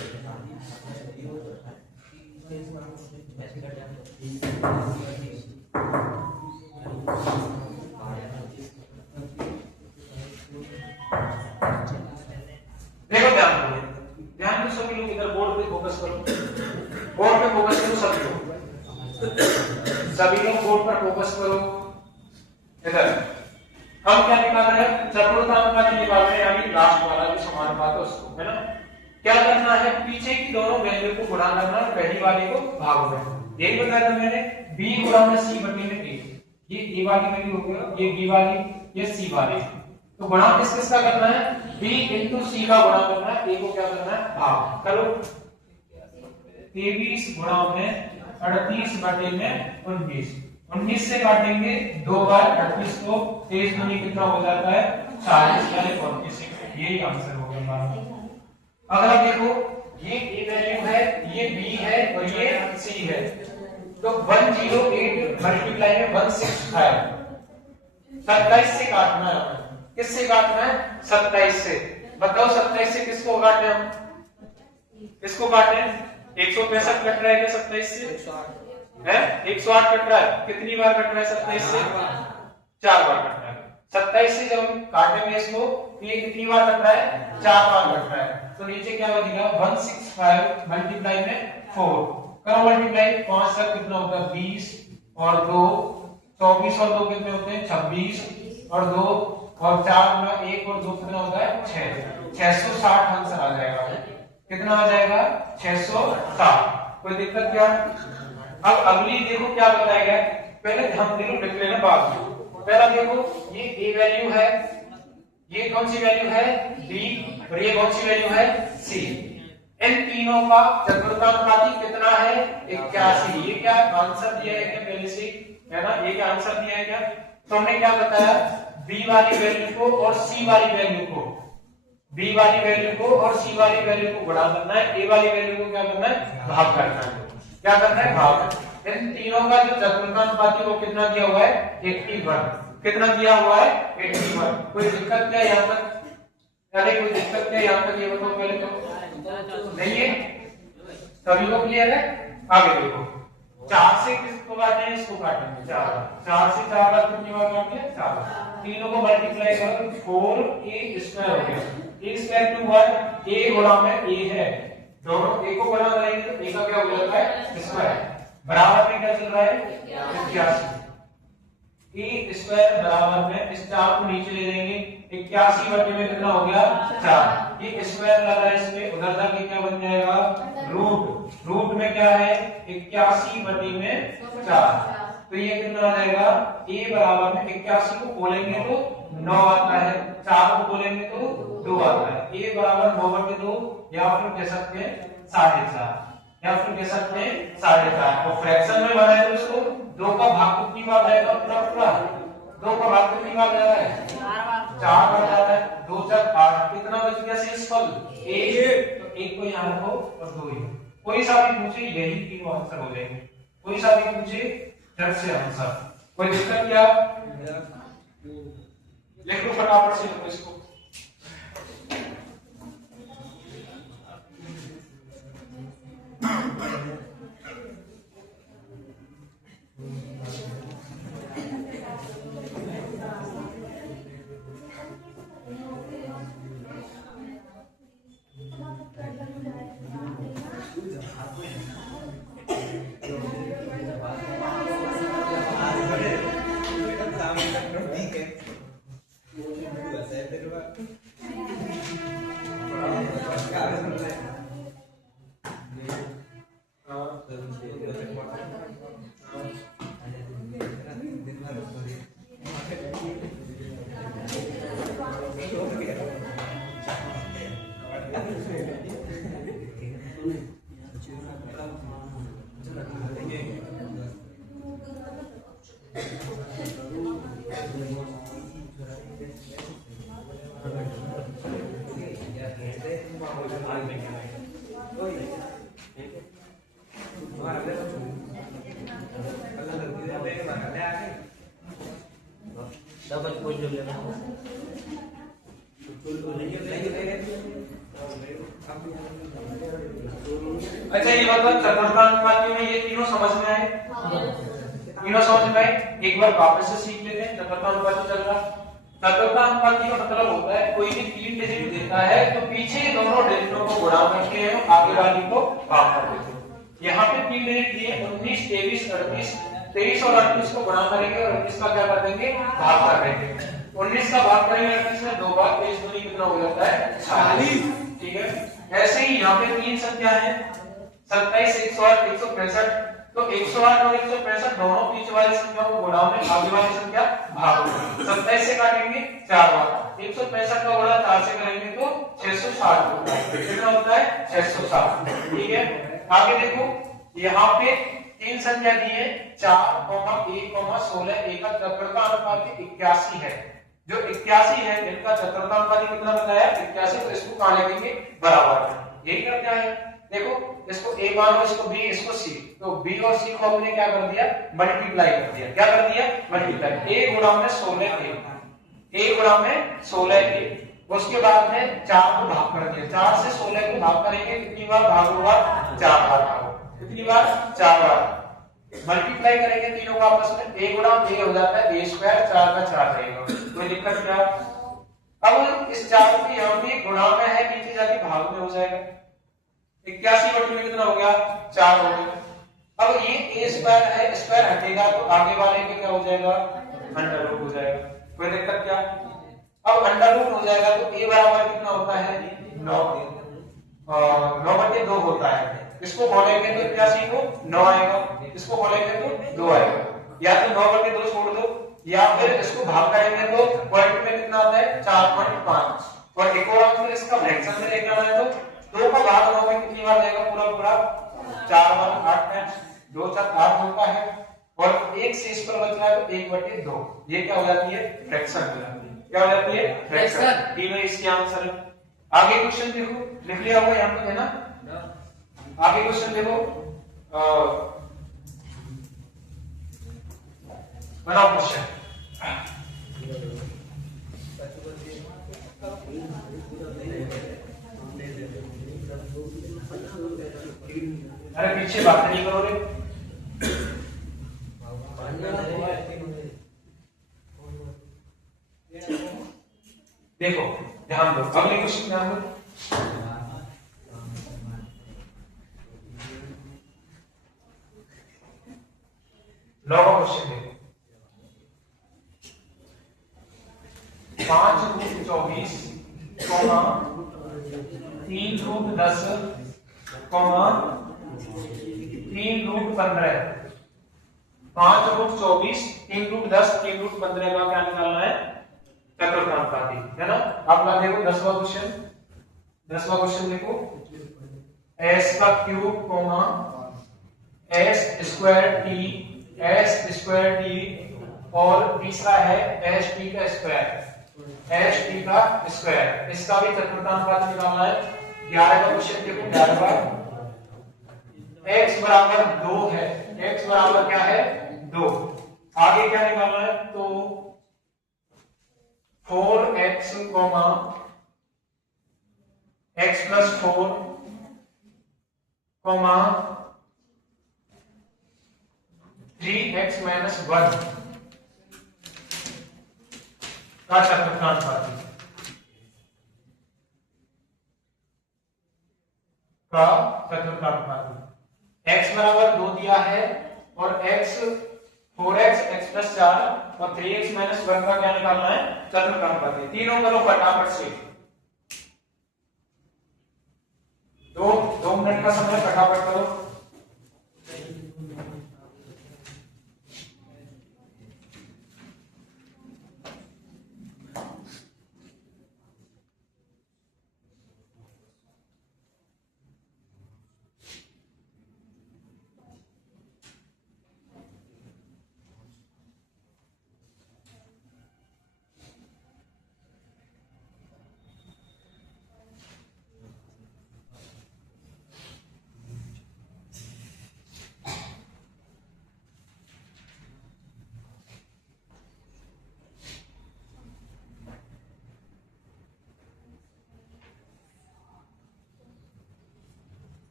ये बी वाली, ये सी वाली, तो गुणा किसका करना है? बी इंटू सी का गुणा करना है, ए को क्या करना है? भाग करो। 23 गुणा में 38 बटे में 19, 19 से काटेंगे 2 बार 38 को, 23 दूनी कितना हो जाता है? 40 यानी 46। यही आंसर हो गया हमारा। अगला देखो, ये ए वैल्यू है, ये बी है और ये सी है, तो 108 मल्टीप्लाई में 165, 27 से काटना है। किससे काटना है? 27 से। बताओ 27 से किसको काटे हम? किसको काटे? 165 कट रहा है क्या 27 से? 108 कट रहा है। कितनी बार कट रहा है 27 से? 4 बार कट रहा है। 27 से जब हम काटेंगे इसको तो ये कितनी बार कट रहा है? 4 बार कट रहा है। तो नीचे क्या बचेगा? 165 मल्टीप्लाई में 4 करो मल्टीप्लाई, 5 तक कितना होता है? 20 और 2 24 और 2 कितने होते हैं? 26 और 2 और 4 में 1 और 2 कितना होता है? 6, 660 आंसर आ जाएगा। कितना आ जाएगा? 660। कोई दिक्कत क्या? अब अगली देखो क्या बताया गया, पहले हम देखो लिख लेना बाद में। पहला देखो, ये ए वैल्यू है, ये कौन सी वैल्यू है b और ये कौन सी वैल्यू है c। इन तीनों का चतुर्थांपाती कितना है 81। ये क्या आंसर दिया है क्या पहले से है ना, ये क्या आंसर दिया है क्या। तो हमने क्या बताया b वाली वैल्यू को और c वाली वैल्यू को, b वाली वैल्यू को और c वाली वैल्यू को गुणा करना है, a वाली वैल्यू को क्या करना है भाग करना है। क्या करना है भाग। इन तीनों का जो चतुर्थांपाती वो कितना दिया हुआ है 81। कितना दिया हुआ है 81। कोई दिक्कत क्या यहाँ तक, अरे कोई दिक्कत क्या यहाँ तक ये बताओ पहले तो नहीं है, सभी को क्लियर है। आगे देखो 4 से किसको काटेंगे इसको काटेंगे 4 से 4 का कितनी बार काटेंगे 4। तीनों को मल्टीप्लाई करो तो 4a स्क्वायर हो गया। a स्क्वायर टू 1 a गुणा में a है, दोनों a को गुणा करेंगे तो a का क्या हो जाता है स्क्वायर। बराबर में क्या चल रहा है 81। a स्क्वायर बराबर में इस 4 को नीचे ले लेंगे 81 बटे में कितना हो गया 4। ये स्क्वायर लग रहा है इसमें, उधर जाके क्या बन जाएगा रूट। रूट में क्या है 81 बटे में 4। तो ये कितना आ जाएगा a बराबर में 81 को खोलेंगे तो 9 आता है, 4 को खोलेंगे तो 2 आता है। a बराबर 9 बटे 2 या फिर कह सकते हैं 4.5 या फिर कह सकते हैं 4.5। और फ्रैक्शन में बनाए तो इसको 2 का भाग कितनी बार जाएगा पूरा पूरा 2 का भाग कितनी बार जा रहा है 4 बार जा रहा है। 2 4 8 कितना बच गया शेषफल 1। तो 1 को यहाँ रखो और 2 ही। कोई सा भी पूछे यही तीनों आंसर हो जाएंगे, कोई सा भी पूछे झट से आंसर। कोई दिक्कत क्या लिख लो फटाफट से लिखो इसको। अच्छा ये बताओ चतुर्थांपाती में ये तीनों समझ में आए, तीनों समझ में आए। एक बार वापस से सीख लेते हैं चतुर्थांपाती चल रहा। चतुर्थांपाती का मतलब होता है कोई भी 3 डिजिट देता है तो पीछे दोनों डिजिटों को गुणा करके आगे वाली को भाग कर देते हैं। यहाँ पे 3 डिजिट दिए 19 23 38, 23 और 38 को गुणा करेंगे और 19 का क्या कर देंगे भाग कर देंगे। 19 का भाग करेंगे 38 में 2 बार, 23 दूनी कितना हो जाता है 40। ठीक है, ऐसे ही यहाँ पे 3 संख्या है 27 108 165। तो 108 और 165 दोनों बीच वाली संख्या को गुणा में आगे वाली संख्या भाग। 27 से काटेंगे 4 बार, 165 का गुणा 4 से करेंगे तो 660 होता है। कितना होता है 660। ठीक है, आगे देखो यहाँ पे 3 संख्या दी है 4, 1, 16। एक का चतुर्थांपाती 81 है। जो 81 है इनका चतुर्थांपाती कितना बताया 81। तो इसको कहां लिखेंगे बराबर। यही करते हैं देखो, इसको a मानो, इसको b, इसको c। तो b और c को हमने क्या कर दिया मल्टीप्लाई कर दिया। क्या कर दिया मल्टीप्लाई। a गुणा में 16a, a गुणा में 16a। उसके बाद में 4 को भाग कर दिया। 4 से 16 को भाग करेंगे कितनी बार भाग होगा 4 बार भाग। कितनी बार 4 बार। मल्टीप्लाई करेंगे तीनों को आपस में, a गुणा a हो जाता है a स्क्वायर, 4 का 4 रहेगा। कोई दिक्कत क्या। अब इस 4 को यहाँ पे गुणा में है, नीचे जाके भाग में हो जाएगा। 81 बटे में कितना हो गया 4 हो गया। अब ये a स्क्वायर है, स्क्वायर हटेगा तो आगे वाले के क्या हो जाएगा अंडर रूट हो जाएगा। कोई दिक्कत क्या। अब अंडर रूट हो जाएगा तो a बराबर कितना होता है 9 बटे 2 होता है। इसको खोलेंगे तो 81 को 9 आएगा, इसको खोलेंगे तो 2 आएगा। या तो 9 बटे 2 छोड़ दो या फिर इसको भाग करेंगे तो पॉइंट में कितना आता है 4.5 और एक और आंसर इसका फ्रैक्शन में लेके आना है तो 2 को भाग 9 में कितनी बार जाएगा पूरा पूरा 4 बार 8 टाइम्स 2 4 8 होता है और एक शेष पर बच रहा है तो 1/2 ये क्या हो जाती है फ्रैक्शन हो जाती है क्या हो जाती है फ्रैक्शन तीनों इसके आंसर है। आगे क्वेश्चन देखो लिख लिया हुआ यहां पे है ना आगे क्वेश्चन देखो बनाओ क्वेश्चन अरे पीछे बात नहीं करो रे देखो ध्यान दो अगले क्वेश्चन ध्यान दो नौवां क्वेश्चन देखो 5√24 3√10 3√15 5√24 3√10 3√15 का क्या निकालना है चतुर्थांश है ना। अब ला देखो 10वां क्वेश्चन देखो s का cube comma s square t और तीसरा है एच टी का स्क्वायर इसका भी चतुर्थांश निकालना है। 11 का क्वेश्चन देखो 11 x बराबर 2 है x बराबर क्या है 2 आगे क्या निकालना है तो 4x comma x plus 4 comma 3x minus 1 का चतुर्थांश x बराबर 2 दिया है और x 4x x प्लस 4 और 3x माइनस 1 का क्या निकालना है चतुर्थांश तीनों करो फटाफट से 2 मिनट का समय फटाफट करो।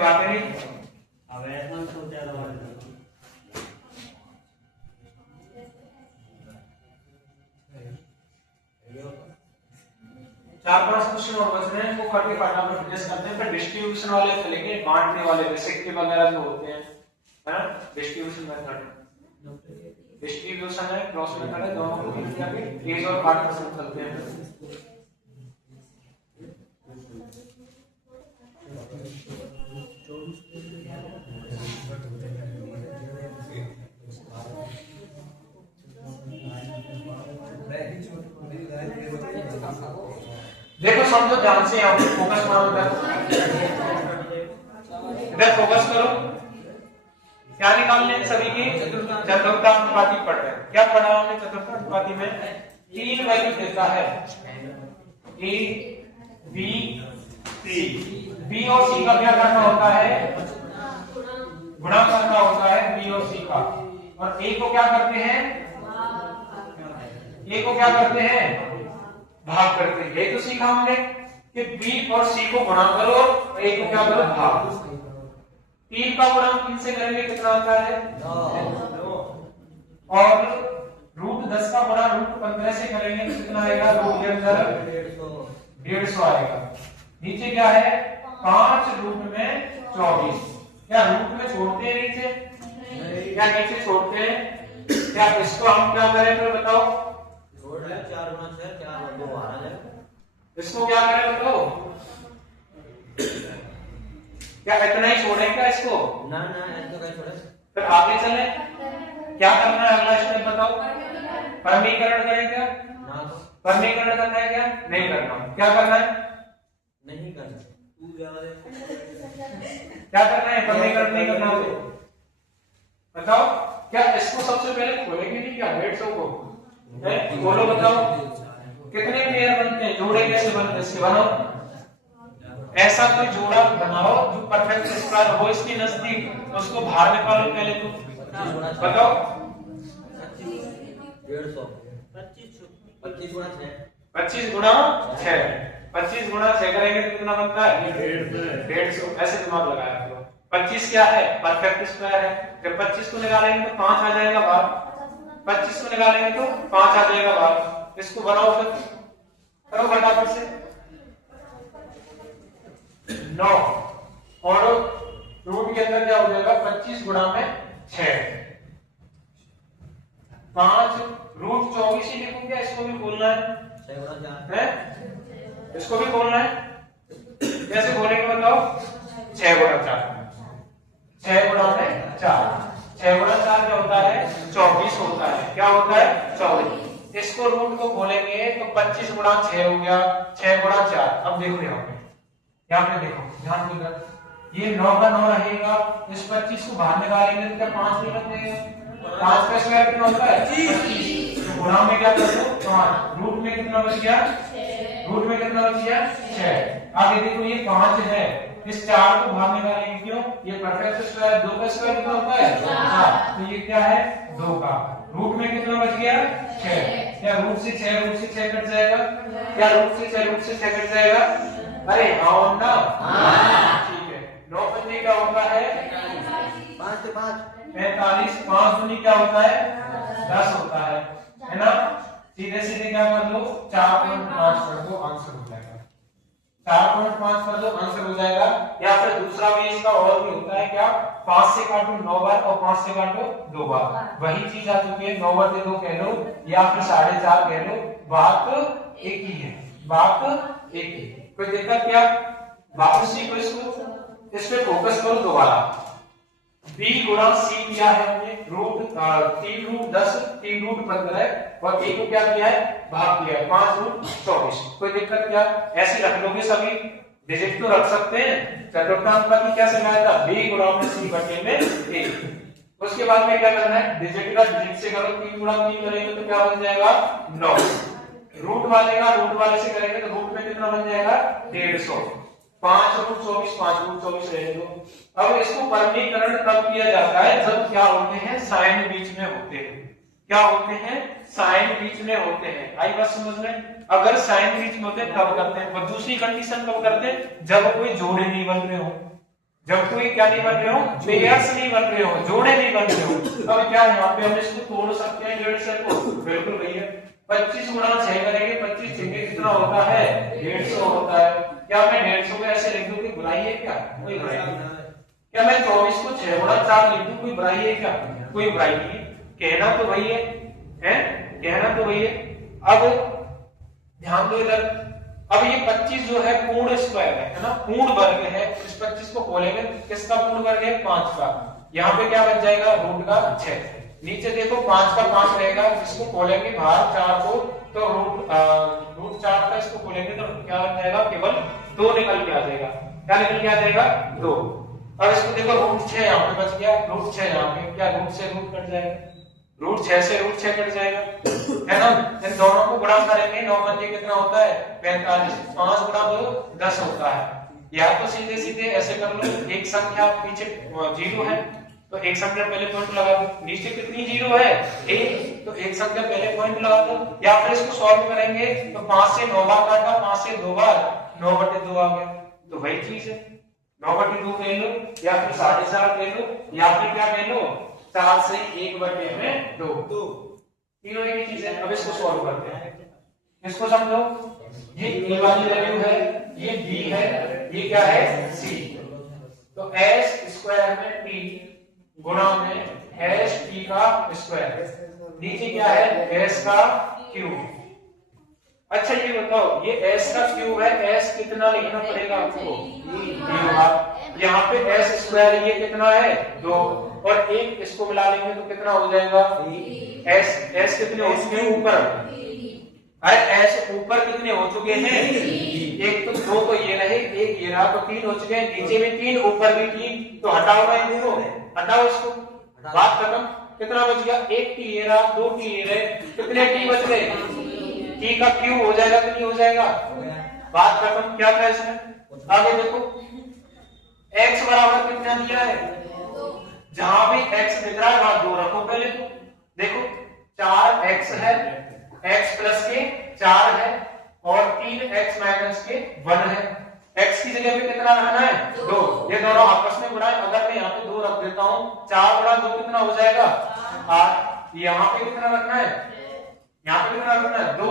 बातें नहीं अब ऐसा सोचा था 4-5 क्वेश्चन और बच रहे हैं वो करके फटाफट फिनिश करते हैं फिर डिस्ट्रीब्यूशन वाले चलेंगे बांटने वाले बेसिक के वगैरह जो होते हैं है ना डिस्ट्रीब्यूशन मेथड डिस्ट्रीब्यूशन है क्रॉस मेथड है दोनों को मिल के एज और पार्ट परसेंट चलते हैं। देखो समझो ध्यान से यहाँ फोकस करो इधर फोकस करो क्या निकालने सभी की चतुर्थांशपाती पढ़ रहे हैं क्या पढ़ा हमने चतुर्थांशपाती में 3 वैल्यू देता है ए बी सी बी और सी का क्या करना होता है गुणा करना होता है बी और सी का और ए को क्या करते हैं भाग करते हैं यही तो सीखा हमने कि बी और सी को गुणा करो और ए को क्या करो भाग 3 का गुणा 3 से करेंगे कितना आता है 9 और √10 का गुणा √15 से करेंगे तो कितना आएगा रूट के अंदर 150 आएगा। नीचे क्या है 5 रूट में 24 क्या रूट में छोड़ते हैं नीचे? क्या नीचे छोड़ते हैं? क्या इसको हम क्या करें फिर बताओ? जोड़ ले 4 गुना 6 4 और 2 आ जाएगा। इसको क्या करें बताओ? क्या इतना ही छोड़े क्या इसको? ना ना ऐसे तो कहीं छोड़े। फिर आगे चले, क्या करना है अगला स्टेप बताओ? परमीकरण करें क्या? ना तो परमीकरण करना है क्या? नहीं करना। क्या करना है? नहीं करना। तू ज्यादा क्या करना है? परमीकरण नहीं करना तो बताओ। क्या इसको सबसे पहले खोलेंगे नहीं क्या 150 को? बोलो बताओ कितने पेयर बनते हैं? जोड़े कैसे बनते हैं? इसके बनाओ। ऐसा कोई जोड़ा बनाओ जो परफेक्ट स्क्वायर हो इसके नजदीक, तो उसको बाहर निकालो पहले तो बताओ। 150 25 गुना 6 25 गुना 6 25 गुना 6 करेंगे तो कितना बनता है? 150। ऐसे दिमाग लगाया करो। 25 क्या है? परफेक्ट स्क्वायर है। जब 25 को निकालेंगे तो 5 आ जाएगा बाहर। 25 को निकालेंगे तो 5 आ जाएगा बाहर। इसको बनाओ फिर, करो फटाफट से। 9 और रूट के अंदर क्या हो जाएगा? 25 गुणा में 6 5 रूट 24 ही लिखूं क्या? इसको भी बोलना है 6 गुना 4 है? इसको भी बोलना है। कैसे बोलेंगे बताओ? 6 गुणा 4 6 गुणा में 4 6 गुणा 4 क्या होता है? 24 होता है। क्या होता है? 24। इसको रूट को बोलेंगे तो 25 गुणा 6 हो गया, 6 गुणा 4। अब देखो यहाँ पे देखो ध्यान से इधर, ये 9 का 9 रहेगा। इस 25 को बाहर निकालेंगे तो क्या 5 नहीं बन जाएगा? 5 का स्क्वायर कितना होता है? 25। तो गुणा में क्या कर दो? 5। रूट में कितना बच गया? रूट में कितना बच गया? 6। आगे देखो ये 5 है, इस 4 को बाहर निकालेंगे क्यों? ये परफेक्ट स्क्वायर 2 का स्क्वायर कितना होता है? 4। तो ये क्या है? 2 का। रूट में कितना बच गया? 6। क्या रूट से 6 कट जाएगा? क्या रूट से 6 कट जाएगा? अरे हाँ ना? ठीक है। 9 पंजे क्या होता है? 5 से 5 45। 5 दूनी क्या होता है? 10 होता है ना? सीधे सीधे क्या कर दो? 4.5 कर दो, आंसर हो जाएगा। 4.5 कर दो, आंसर हो जाएगा। या फिर दूसरा भी इसका और भी होता है क्या? 5 से काटो 9 बार और 5 से काटो 2 बार। वही चीज आ चुकी है। 9 बटे 2 कह लो या फिर 4.5 कह लो, बात एक ही है। बात एक ही। कोई दिक्कत क्या? वापस सीखो इसको, इस पे फोकस करो दोबारा। b गुणा c किया है हमने, रूट 3 रूट 10 3 रूट 15 और a को क्या किया है? भाग किया है 5 रूट 24। कोई दिक्कत क्या? ऐसे रख लोगे सभी, डिजिट तो रख सकते हैं। चतुर्थांक की क्या समझाया था? b गुणा में c बटे में a। उसके बाद में क्या करना है? डिजिट का डिजिट से करो। 3 गुणा 3 करेंगे तो क्या बन जाएगा? 9। रूट वाले का रूट वाले से करेंगे तो रूट में कितना बन जाएगा? 150। 5 रूट 24 5 रूट 24 रहने दो। अब इसको परमीकरण तब किया जाता है जब क्या होते हैं? साइन बीच में होते हैं। क्या होते हैं? साइन बीच में होते हैं। आई बात समझ में? अगर साइन बीच में होते हैं तब करते हैं। और दूसरी कंडीशन कब करते हैं? जब कोई जोड़े नहीं बन रहे हो, जब कोई क्या नहीं बन रहे हो? पेयर्स नहीं बन रहे हो, जोड़े नहीं बन रहे हो। अब क्या यहाँ पे हम इसको तोड़ सकते हैं 150 को? बिल्कुल भैया। 25 गुणा 6 करेंगे, 25 छेंगे कितना होता है? 150 होता है। क्या मैं 150 को ऐसे लिख दूं कि बुराई है क्या? कोई बुराई नहीं। क्या मैं 24 को 6 गुणा 4 लिख दूं? कोई बुराई है क्या? कोई बुराई नहीं है। कहना तो वही है, कहना तो वही है। अब ध्यान दो इधर। अब ये 25 जो है पूर्ण स्क्वायर है ना, पूर्ण वर्ग है। इस 25 को खोलेंगे, किसका पूर्ण वर्ग है? 5 का। यहाँ पे क्या बच जाएगा? रूट का 6। नीचे देखो 5 का 5 रहेगा, इसको खोलेंगे बाहर 4 को तो रूट 4 का इसको खोलेंगे तो क्या बन जाएगा? केवल 2 निकल के आ जाएगा। क्या निकल के आ जाएगा? 2। अब इसको देखो रूट 6 यहाँ पे बच गया, रूट 6 यहाँ पे, क्या रूट से रूट कट जाएगा? रूट 6 से रूट 6 कट जाएगा, है ना? इन दोनों को गुणा करेंगे, 9 पंजे कितना होता है? 45। 5 गुणा 2 10 होता है। या तो सीधे सीधे ऐसे कर लो, एक संख्या पीछे 0 है तो एक संख्या पहले पॉइंट लगा दो। नीचे कितनी 0 है? 1, तो एक संख्या पहले पॉइंट लगा दो। या फिर इसको सॉल्व करेंगे तो 5 से 9 बार काटा, 5 से 2 बार 9 बटे 2 आ गया। तो वही चीज है, 9 बटे 2 कह लो या फिर 4.5 कह लो या फिर क्या कह लो? 4 से 1 बटे में 2। तीनों एक ही चीज है। अब इसको सॉल्व करते हैं, इसको समझो। ये ए वाली वैल्यू है, ये बी है, ये क्या है? सी। तो एस स्क्वायर में टी गुणा में एस टी का स्क्वायर, नीचे क्या है एस का क्यूब। अच्छा ये बताओ ये एस का क्यूब है, एस कितना लिखना पड़ेगा आपको, यहाँ पे एस स्क्वायर ये कितना है 2 और एक इसको मिला लेंगे तो कितना हो जाएगा एस। एस कितने हो चुके हैं ऊपर, अरे एस ऊपर कितने हो चुके हैं, एक तो 2 तो ये रहे, एक ये रहा तो 3 हो चुके हैं, नीचे भी 3 ऊपर भी 3, तो हटाओ ना इनको, हटाओ इसको, बात खत्म। कितना बच गया, एक टी ये रहा 2 टी ये रहे, कितने टी बच गए, टी का क्यूब हो जाएगा कि नहीं हो जाएगा, बात खत्म। क्या था इसमें, आगे देखो x बराबर कितना दिया है, जहां भी x दिख रहा है वहां 2 रखो पहले, तो देखो 4x है, x प्लस के 4 है और 3x माइनस के 1 है, x की जगह पे कितना रखना है 2, ये दोनों आपस में गुणा है। अगर मैं यहाँ पे 2 रख देता हूँ 4 गुणा 2 कितना हो जाएगा 8, यहाँ पे कितना रखना है, यहाँ पे कितना रखना है 2,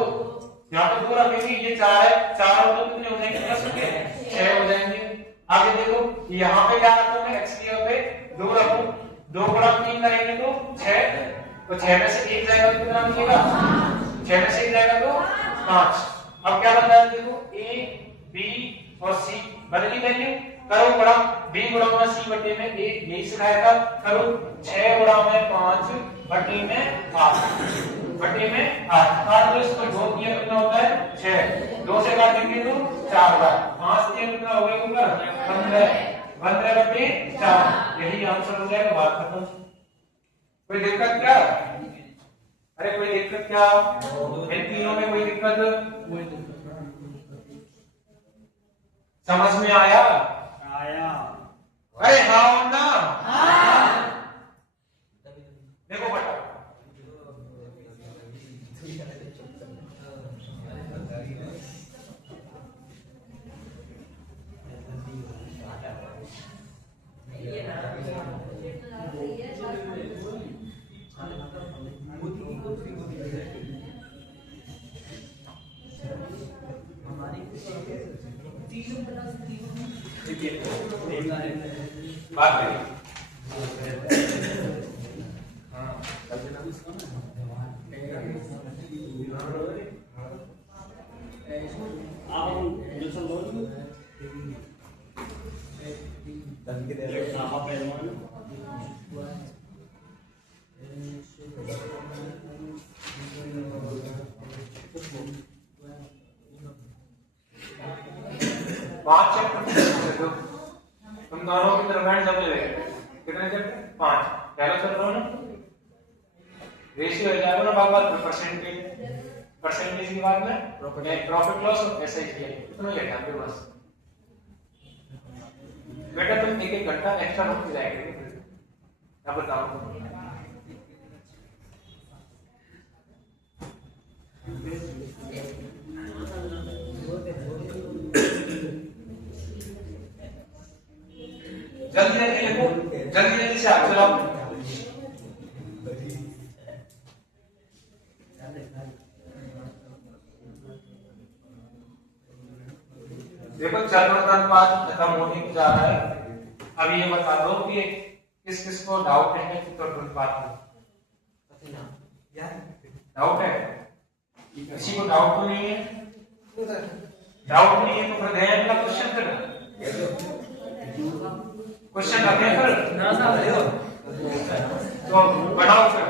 यहाँ पे 2 रखेंगे, ये 4 है, 4 और 2 कितने हो जाएंगे प्लस के 6 हो जाएंगे। आगे देखो यहाँ पे क्या रखूं मैं, x की जगह पे 2 रखूं, 2 गुणा 3 करेंगे तो 6, तो 6 में से 1 जाएगा तो कितना मिलेगा, 6 में से 1 जाएगा तो 5। अब क्या बनता है देखो a b और c बदली वैल्यू करो, गुणा b गुणा में c बटे में a, यही सिखाया था, करो 6 गुणा में 5 बटे में 8 बटे में 8, काट दो इसको, 2 दिया कितना होता है 6, 2 से काटेंगे तो 4 बार, 5 दिया कितना हो गया ऊपर 15, 15 बटे 4, यही आंसर हो जाएगा, बात खत्म। कोई दिक्कत क्या, अरे कोई दिक्कत क्या, इन तीनों में कोई दिक्कत समझ में आया, अरे हाँ ना, देखो बेटा बात करिए, पांच चैप्टर तुम दोनों की दरम्यान डबल है, कितने चैप्टर 5, पहला चल रहा हो ना, रेशियो हो जाएगा ना बार परसेंटेज, परसेंटेज की बात में प्रॉफिट लॉस और ऐसा ही किया, इतना लेना है बस बेटा, तुम एक घंटा एक्स्ट्रा रुक जाएंगे, अब बताओ जल्दी जल्दी लिखो, जल्दी जल्दी से आप चलाओ। देखो चरमतनपात खत्म होने को जा रहा है, अब ये बता दो कि किस किस को डाउट है कि चरमतनपात में डाउट है, किसी को डाउट तो नहीं है, डाउट नहीं है तो फिर गया अगला क्वेश्चन, फिर क्वेश्चन रखें फिर तो बढ़ाओ फिर,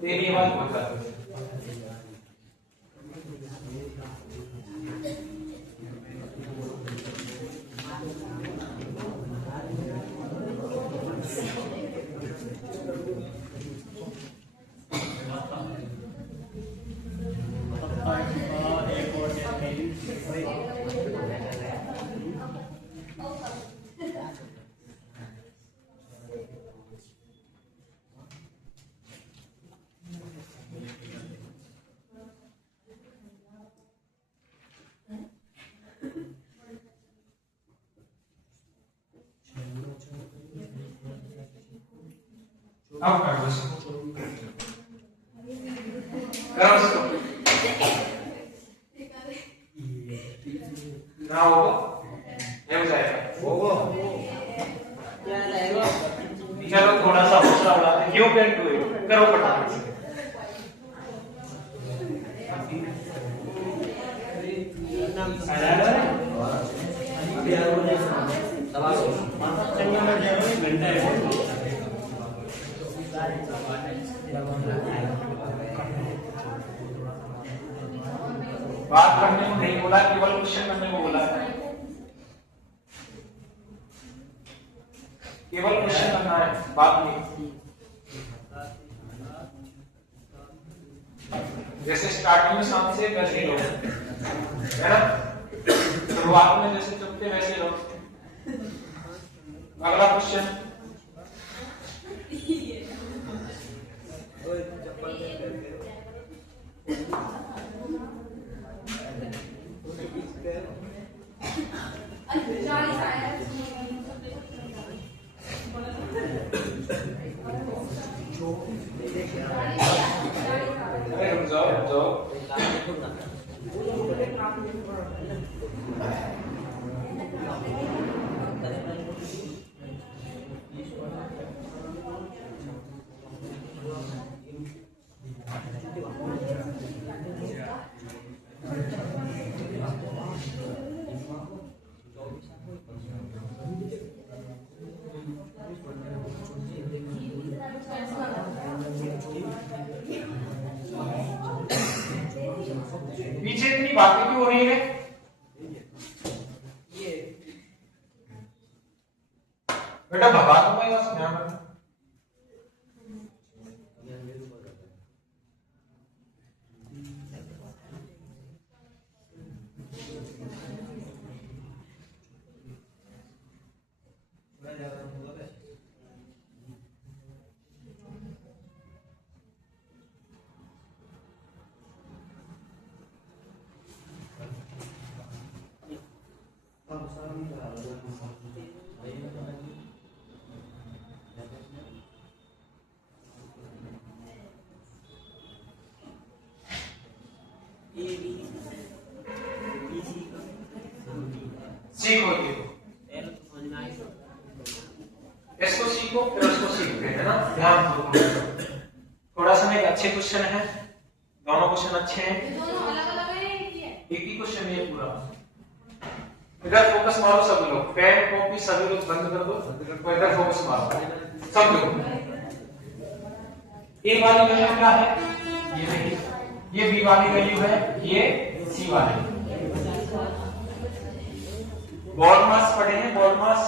तेरी बात बता अब कर दो इसको, करो इसको ना होगा ये हो जाएगा होगा क्या जाएगा। चलो थोड़ा सा हौसला बढ़ाते हैं, यू कैन डू इट, करो फटाफट से। अभी यार वो दबा दो घंटा है। बात करने को नहीं बोला, केवल क्वेश्चन करने को बोला है, केवल क्वेश्चन करना है, बात नहीं। जैसे स्टार्टिंग में शांत से वैसे ही लो, है ना, शुरुआत में जैसे चुपते वैसे लो। अगला क्वेश्चन, अरे रुक जाओ रुक जाओ, पीछे इतनी बातें क्यों हो रही है? बेटा भगा तो मैं बस ध्यान रखना। सीखो ये, इसको सीखो फिर उसको सीखते हैं ना, ध्यान दो। थोड़ा सा एक अच्छे क्वेश्चन है, दोनों क्वेश्चन अच्छे हैं, एक ही क्वेश्चन है पूरा। इधर फोकस मारो सब लोग, पेन कॉपी सभी लोग बंद कर दो, तो इधर फोकस मारो सब लोग। ए वाली वैल्यू क्या है? ये देखिए, ये बी वाली वैल्यू है, ये सी वाली। बॉड मास पढ़े हैं, बॉड मास,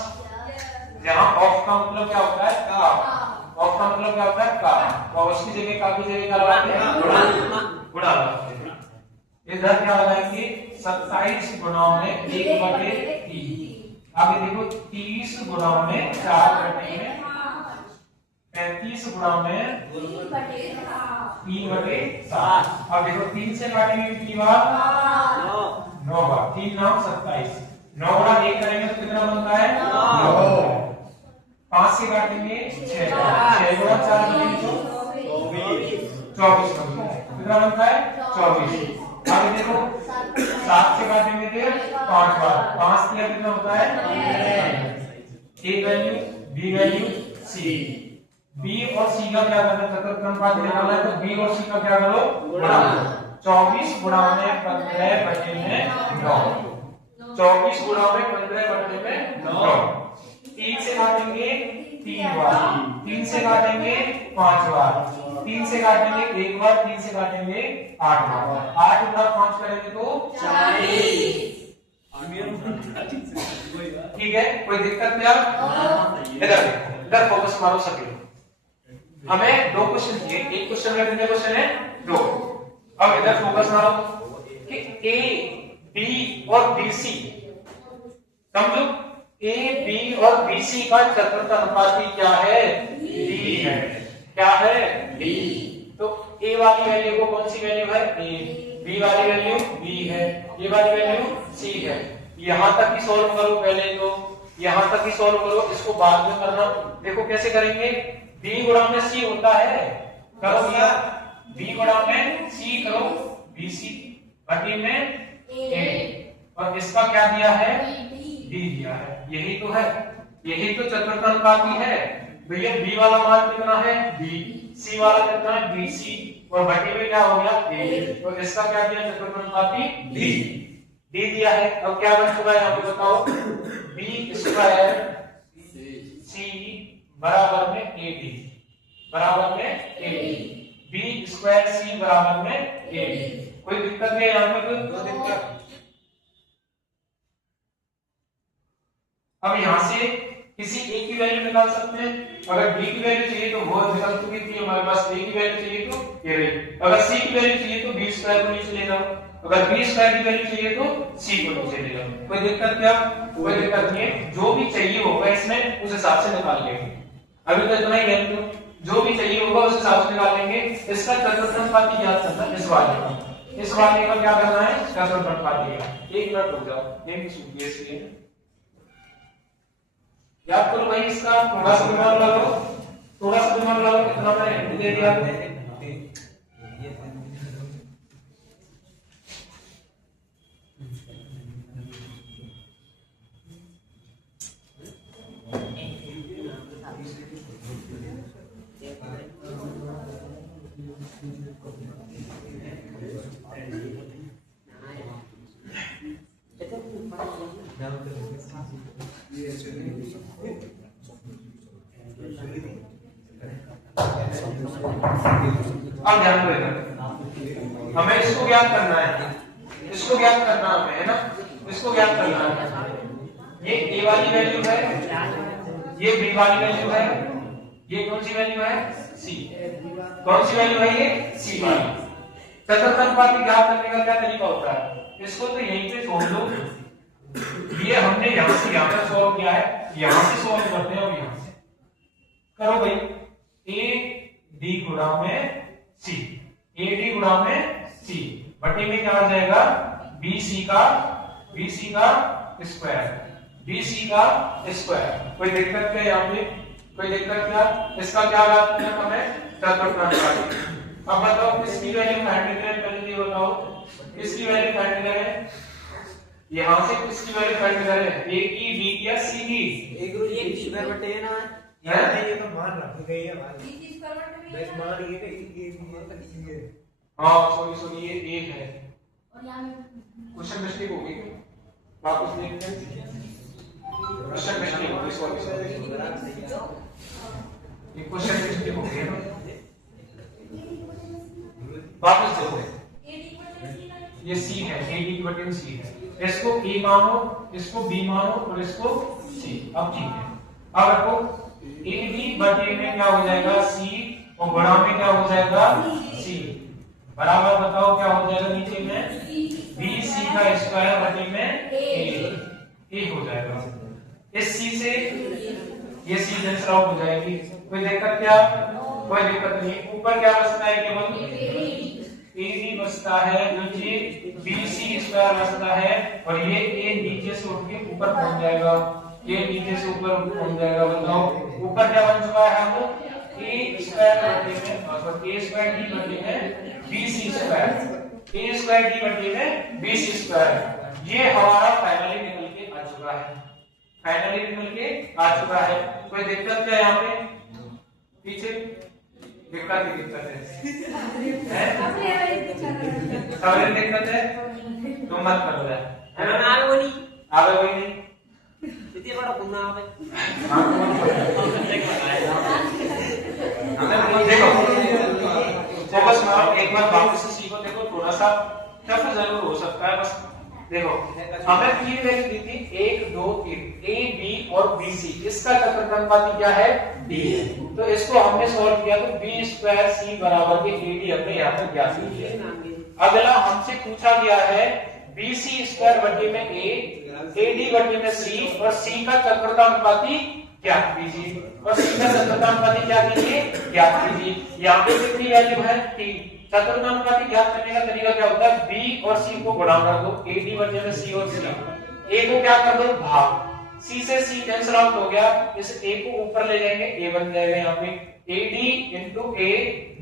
जहां ऑफ का मतलब क्या होता है? का। ऑफ का मतलब क्या होता है? का। और उसकी जगह का की जगह क्या लगाते हैं? गुणा लगाते हैं। इधर क्या लगाएंगे? 27 गुणा में 1/3। अब ये देखो 30 गुणा में 4/3, 35 गुणा में 3/7। अब देखो 3 से काटेंगे कितनी बार? 9 बार। 3 9 27, 9 गुणा 1 करेंगे तो कितना बनता है? 9। 5 से काटेंगे 6, 6 गुणा 4 करेंगे तो 24 बनता है। कितना बनता है? 24। अब देखो 7 से काटेंगे तो 5 बार, 5 किया कितना होता है? ए वैल्यू, बी वैल्यू, सी। बी और सी का क्या करना है? चतुर्थक देने वाला है, तो बी और सी का क्या करो? गुणा। 24 गुणा में 15 बटे में 9। 24 गुणा में 15 बटे में 9। 3 से काटेंगे 3 बार, 3 से काटेंगे 5 बार, 3 से काटेंगे 1 बार, 3 से काटेंगे 8 बार। 8 गुणा 5 करेंगे तो 40। ठीक है, कोई दिक्कत नहीं? आप इधर फोकस मारो सभी। हमें 2 क्वेश्चन दिए, एक क्वेश्चन में कितने क्वेश्चन है? 2। अब इधर फोकस मारो कि ए, बी और बी सी, समझो ए, बी और बी सी का चतुर्थ अनुपाती क्या है? डी है। क्या है? डी। तो ए वाली वैल्यू को कौन सी वैल्यू है? ए। बी वाली वैल्यू बी है, ए वाली वैल्यू सी है। यहां तक ही सॉल्व करो पहले, तो यहां तक ही सॉल्व करो, इसको बाद में करना। देखो कैसे करेंगे? बी गुणा में सी होता है, करो भैया, बी गुणा में सी करो, बीसी बटी में ए, और इसका क्या दिया है, डी दिया है। यही तो है, यही तो चतुर्थांपाती है भैया। बी वाला मान कितना है, बी, सी वाला कितना है, बीसी, और बटी में क्या हो गया, ए, तो इसका क्या दिया चतुर्थांपाती, डी, डी दिया है। अब क्या बन चुका है यहाँ पे बताओ, बी स्क्वायर सी बराबर में ए डी, बराबर में ए डी, बी स्क्वायर सी बराबर में ए डी। कोई दिक्कत नहीं यहाँ पे, कोई दिक्कत। अब यहाँ से किसी ए की वैल्यू निकाल सकते हैं। अगर बी की वैल्यू चाहिए तो वो निकल चुकी थी हमारे पास, ए की वैल्यू चाहिए तो ये रही। अगर सी की वैल्यू चाहिए तो बी स्क्वायर को नीचे ले जाओ, अगर बी स्क्वायर की वैल्यू चाहिए तो सी को नीचे ले जाओ। कोई दिक्कत क्या, कोई दिक्कत नहीं है। जो भी चाहिए होगा इसमें उस हिसाब से निकाल लेंगे। अभी तो इतना ही रहने दो, जो भी चाहिए होगा उस हिसाब से निकाल लेंगे। इसका चतुर्थांपाती याद करना है, इस वाले का, इस वाले का क्या करना है, चतुर्थांपाती का। एक मिनट रुक जाओ, एक सूचिए इसलिए याद करो भाई। इसका थोड़ा सा दिमाग लगाओ, थोड़ा सा दिमाग लगाओ। कितना मैंने हिंट दे दिया, अब ध्यान देना, हमें इसको ज्ञात करना है, इसको ज्ञात करना हमें है ना, इसको ज्ञात करना है। ये ए वाली वैल्यू है, ये बी वाली वैल्यू है, ये कौन सी वैल्यू है, सी। कौन सी वैल्यू है, ये सी वाली। चतुर्थांपाती ज्ञात करने का क्या तरीका होता है, इसको तो यहीं पे छोड़ दो। ये हमने यहां से यहां तक सॉल्व किया है, यहां से सॉल्व करते हैं। अब यहां से करो भाई, ए डी गुणा में सी, ए डी गुणा में सी बटे में क्या आ जाएगा, बी सी का स्क्वायर, बी सी का स्क्वायर। कोई दिक्कत क्या यहाँ पे, कोई दिक्कत क्या, इसका क्या बात है हमें, चतुर्थांपाती। अब बताओ किसकी वैल्यू फाइंड करें, पहले ये बताओ किसकी वैल्यू फाइंड करें, यहां से किसकी वैल्यू फाइंड करें, ए की, बी की या सी की। एक गुरु जी स्क्वायर बटे है ना, ये तो मान रखी गई है भाई, बस मान ये है। हां सॉरी ये ए है, और यहां क्वेश्चन मिस्टेक हो गई, वापस देखते हैं। क्वेश्चन मिस्टेक हो गई, सॉरी ये क्वेश्चन मिस्टेक हो गई ना, वापस देखो। ये सी है, ए डी की बटे में सी है, इसको ए मानो, इसको बी मानो और इसको सी। अब ठीक है, अब रखो ए डी बटे में क्या हो जाएगा, सी, और गुणा में क्या हो जाएगा, सी, बराबर बताओ क्या हो जाएगा नीचे में, बी सी का स्क्वायर बटे में ए हो जाएगा। इस सी से ये सी कैंसिल आउट हो जाएगी। कोई दिक्कत क्या, कोई दिक्कत नहीं। ऊपर क्या बचता है, केवल ए डी बचता है, नीचे बी सी स्क्वायर बचता है, और ये ए नीचे से उठ के ऊपर पहुंच जाएगा, ये नीचे से ऊपर पहुंच जाएगा। बताओ ऊपर क्या बन चुका है, हम ए स्क्वायर बटे में, सॉरी ए स्क्वायर डी बटे में बी सी स्क्वायर, ए स्क्वायर डी बटे में बी सी स्क्वायर। ये हमारा फाइनली निकल के आ चुका है, फाइनली निकल के आ चुका है। कोई दिक्कत क्या यहाँ पे, पीछे दिक्कत ही दिक्कत है, सबरे दिक्कत है, तुम मत करो है ना, आवे वो नहीं, आवे वही नहीं, इतने बड़ा पुन्ना आवे। देखो फोकस मारो, एक बार वापस से सीखो। देखो थोड़ा सा टफ जरूर हो सकता है, बस देखो हमें तीन वैल्यू दी थी, 1 2 3, ए बी और बी सी। इसका चतुर्थांपाती क्या है, डी। तो इसको हमने सॉल्व किया तो बी स्क्वायर सी बराबर के ए डी हमने यहाँ पर ज्ञात किया। अगला हमसे पूछा गया है बी सी स्क्वायर बटे में ए डी बटे में सी, और सी का चतुर्थांपाती ज्ञात कीजिए, और सी का चतुर्थांपाती क्या कीजिए, ज्ञात कीजिए। यहाँ पे कितनी वैल्यू है, 3। चतुर्थांपाती ज्ञात करने का तरीका क्या होता है, बी और सी को गुणा कर दो, ए डी बटे में सी और सी, ए को क्या कर दो भाग, सी से सी कैंसिल आउट हो गया, इस ए को ऊपर ले जाएंगे, ए बन जाएगा यहाँ पे, AD into A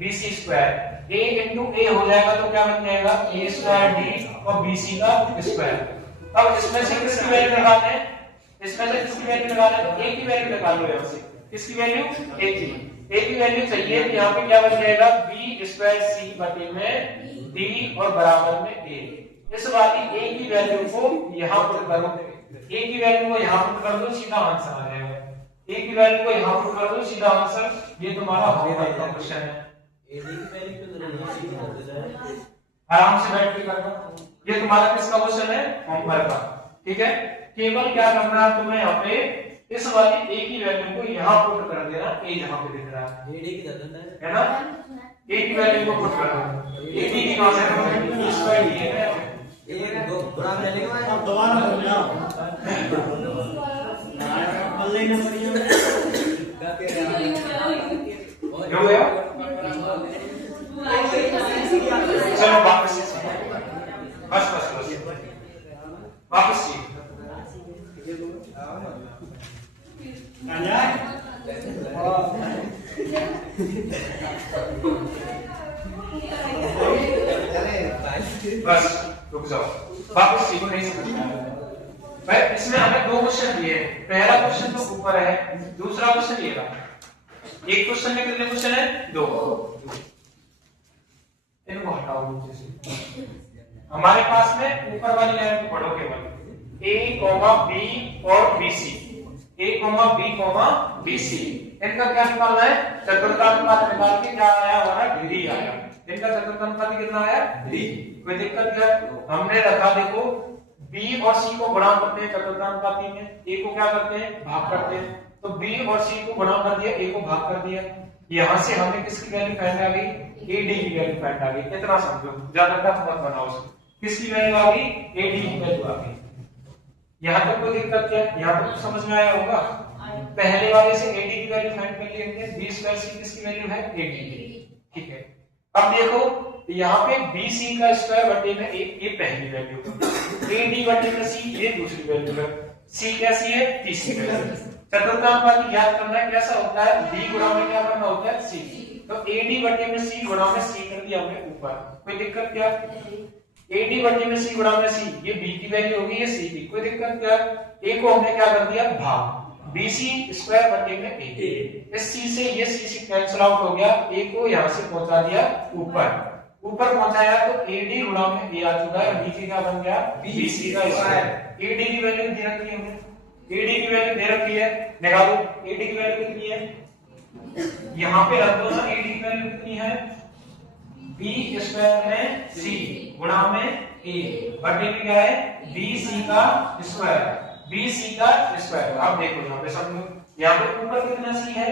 BC square, A into A हो जाएगा तो क्या बन जाएगा A स्क्वायर D और BC का स्क्वायर। अब इसमें से किसकी वैल्यू निकालना है, इसमें से किसकी वैल्यू निकालना है, तो A की वैल्यू निकाल लो यहाँ से। किसकी वैल्यू, A की वैल्यू चाहिए, तो यहाँ पे क्या बन जाएगा B स्क्वायर C बटे में D और बराबर में A। इस वाली A की वैल्यू को यहाँ पुट करो, A की वैल्यू को यहाँ पुट कर दो, सीधा आंसर आ जाएगा। A की वैल्यू को यहाँ पुट कर दो, सीधा आंसर। ये तुम्हारा होमवर्क का क्वेश्चन है, आराम से बैठ के करना। ये तुम्हारा किसका क्वेश्चन है, होमवर्क का, ठीक है। केवल क्या करना है तुम्हें, यहाँ पे इस वाली A की वैल्यू को यहाँ पुट कर देना, A यहाँ पे दिख रहा है ना, A की वैल्यू को पुट कर दो। AD की कहां से करोगे, स्क्वायर ये है, एक दो बड़ा लेने के बाद अब दोबारा हो जाओ पल्ले न पड़ियो हो गया। चलो वापस बस बस बस वापस आ जाए बस रुक जाओ, वापस सीखो, नहीं समझना भाई। इसमें हमें दो क्वेश्चन दिए, पहला क्वेश्चन तो ऊपर है, दूसरा क्वेश्चन ये रहा। एक क्वेश्चन में कितने क्वेश्चन है, दो। इनको हटाओ नीचे से। हमारे पास में ऊपर वाली लाइन को पढ़ो केवल, A, B और BC, A, B, BC। इनका क्या निकालना है, चतुर्थांश निकाल के क्या आया हमारा, डिग्री आया। इनका चतुर्थांश कितना आया, 3। कोई दिक्कत क्या, हमने रखा देखो B और C को गुणा करते हैं चतुर्थांश में, A को क्या करते हैं, भाग करते हैं। तो B और C को गुणा कर दिया, A को भाग कर दिया। यहां से हमें किसकी वैल्यू फाइंड आ गई, AD की वैल्यू फाइंड आ गई। इतना समझो, ज्यादा टफ मत बनाओ उसको। किसकी वैल्यू आ गई, AD की वैल्यू आ गई। यहां तक कोई दिक्कत क्या, यहां तक समझ में आया होगा। पहले वाले से AD की वैल्यू फाइंड कर लेंगे, B स्क्वायर C किसकी वैल्यू है, AD की, ठीक है। अब देखो यहाँ पे BC का स्क्वायर बटे में ये पहली वैल्यू है, AD बटे में C ये दूसरी वैल्यू है, C कैसी है, तीसरी वैल्यू। चतुर्थांश याद करना है कैसा होता है, B गुणा में क्या करना होता है, C। तो AD बटे में C गुणा में C कर दिया हमने ऊपर, कोई दिक्कत क्या, AD बटे में C गुणा में C, ये B की वैल्यू होगी, ये C की, कोई दिक्कत क्या। A को हमने क्या कर दिया, भाग, BC स्क्वायर बटे में A। इस C से ये C कैंसिल आउट हो गया, A को यहाँ से पहुंचा दिया ऊपर, ऊपर पहुंचाया तो AD गुणा में A आ चुका है, BC का बन गया BC का स्क्वायर। AD की वैल्यू दे रखी है हमने, AD की वैल्यू दे रखी है, निकालो AD की वैल्यू कितनी है, यहाँ पे रख दो ना, AD की वैल्यू कितनी है, B स्क्वायर में C गुणा में A बटे में क्या है, BC का स्क्वायर, BC का स्क्वायर। अब देखो यहाँ पे समझो, यहाँ पे ऊपर कितना C है,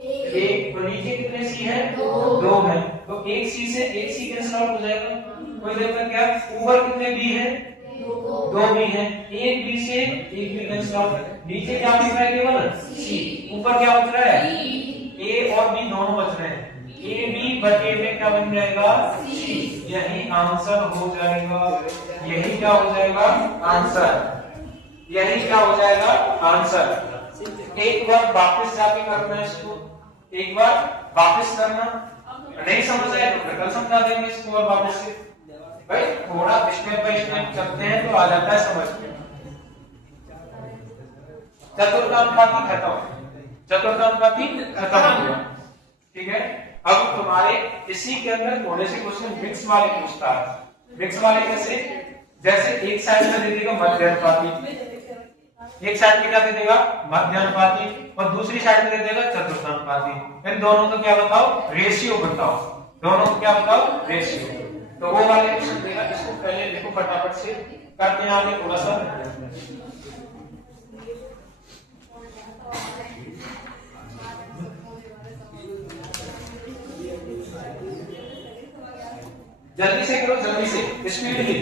एक, तो नीचे कितने C है, 2 है। तो एक C से एक C कैंसिल आउट हो जाएगा, कोई दिक्कत क्या। ऊपर कितने B है, 2 B है, एक B से एक B कैंसिल आउट। नीचे क्या बच रहा है, केवल C, ऊपर क्या बच रहा है, A और B दोनों बच रहे हैं। AB बटे में क्या बन जाएगा, C, यही आंसर हो जाएगा। यही क्या हो जाएगा, आंसर, यही क्या हो जाएगा, आंसर। एक बार वापस जाके करना है इसको, एक बार वापस करना, नहीं समझ आए तो कल समझा देंगे इसको और वापस से। भाई थोड़ा स्टेप बाय स्टेप चलते हैं तो आ जाता है समझ में। चतुर्थांश खत्म, चतुर्थांश खत्म हो गया, ठीक है। अब तुम्हारे इसी के अंदर थोड़े से क्वेश्चन मिक्स वाले पूछता है। मिक्स वाले कैसे, जैसे एक साइड में दे देगा मध्यानुपाती, एक साइड में क्या दे देगा, मध्यानुपाती, और दूसरी साइड में दे देगा चतुर्थानुपाती। इन दोनों को क्या बताओ, रेशियो बताओ, दोनों को क्या बताओ, रेशियो। तो वो वाले क्वेश्चन देगा, इसको पहले देखो फटाफट से करते हैं आगे थोड़ा सा। जल्दी से करो, जल्दी से, स्पीडली।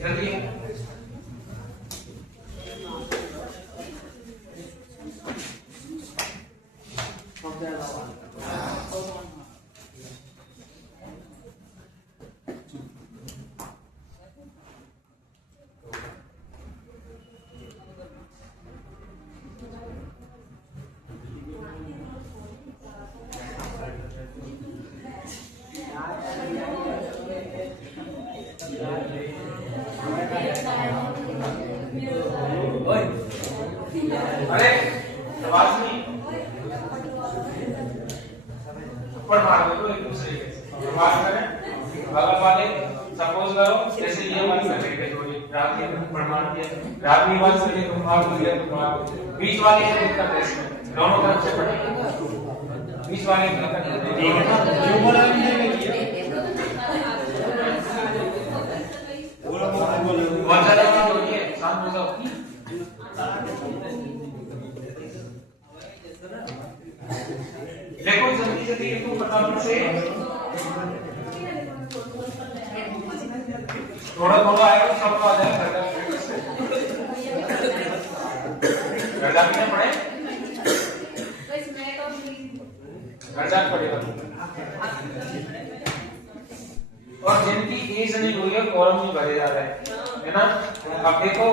जल्दी अरे आवाज नहीं ऊपर मार दो एक दूसरे के बात करें बगल वाले सपोज करो जैसे ये वाली करेंगे थोड़ी रात के प्रमाण किया रात की बात करिए तो मार दिया तो मार बीच वाले ये दिक्कत है इसमें दोनों तरफ से पढ़ेंगे बीच वाले की दिक्कत है ठीक है ना जो बोला हमने किया बोलो बहुत ज्यादा मत बोलिए शांत हो जाओ देखो जल्दी जल्दी लिखो फटाफट से थोड़ा थोड़ा आएगा तो सबको आ जाएगा घर जाके पढ़े घर जाके पढ़ेगा और जिनकी एज नहीं हुई है फॉर्म नहीं भरे जा रहे है ना। अब देखो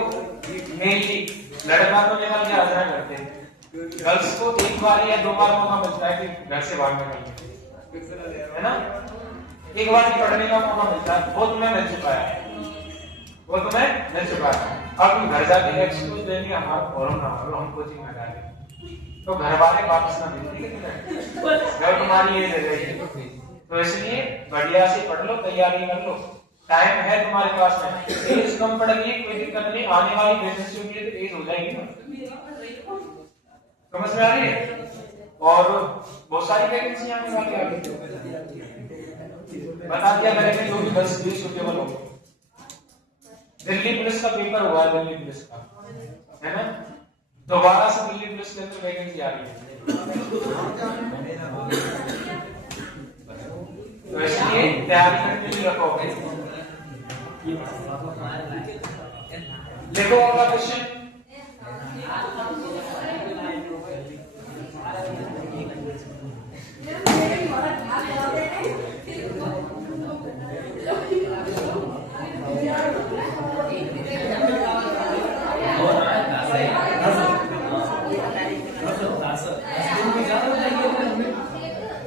मेनली लड़का तो लेवल के आधार करते हैं गर्ल्स को एक बार या दो बार मौका मिलता है कि घर से बाहर निकलने है ना। एक बार ही पढ़ने का मौका मिलता है वो तुम्हें मिल चुका है वो तुम्हें मिल चुका है। अब तुम घर जाके एक्सक्यूज देंगे हमारा फॉर्म ना भरो हम कोचिंग में जाएंगे तो घर वाले वापस ना मिलती है घर तुम्हारी ये रह जाएगी। तो इसलिए बढ़िया से पढ़ लो तैयारी कर लो टाइम है तुम्हारे पास में एज कम पड़ेगी कोई दिक्कत नहीं आने वाली वैकेंसी के लिए तो एज हो जाएगी ना समझ में आ रही है। और बहुत सारी वैकेंसी आने वाली है बता दिया मैंने जो भी 10-20 सुटेबल हो। दिल्ली पुलिस का पेपर हुआ है दिल्ली पुलिस का है ना दोबारा से दिल्ली पुलिस के अंदर वैकेंसी आ रही है तो इसलिए तैयारी करके भी रखो। देखो अगला क्वेश्चन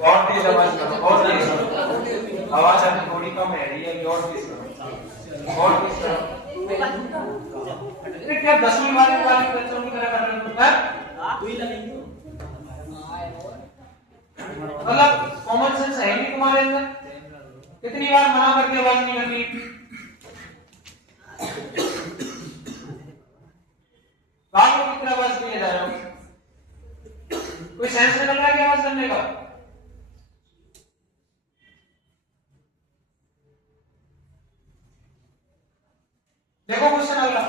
और तेज आवाज करो और तेज आवाज अभी थोड़ी कम है रही है और तेज करो और तेज करो। क्या 10वीं वाले बच्चों की तरह कर रहे हो मतलब कॉमन सेंस है नहीं तुम्हारे अंदर। कितनी बार मना करके आवाज नहीं लगी बात को कितना आवाज दिए जा रहे हो कोई सेंस निकल रहा है क्या आवाज करने का। देखो क्वेश्चन अगला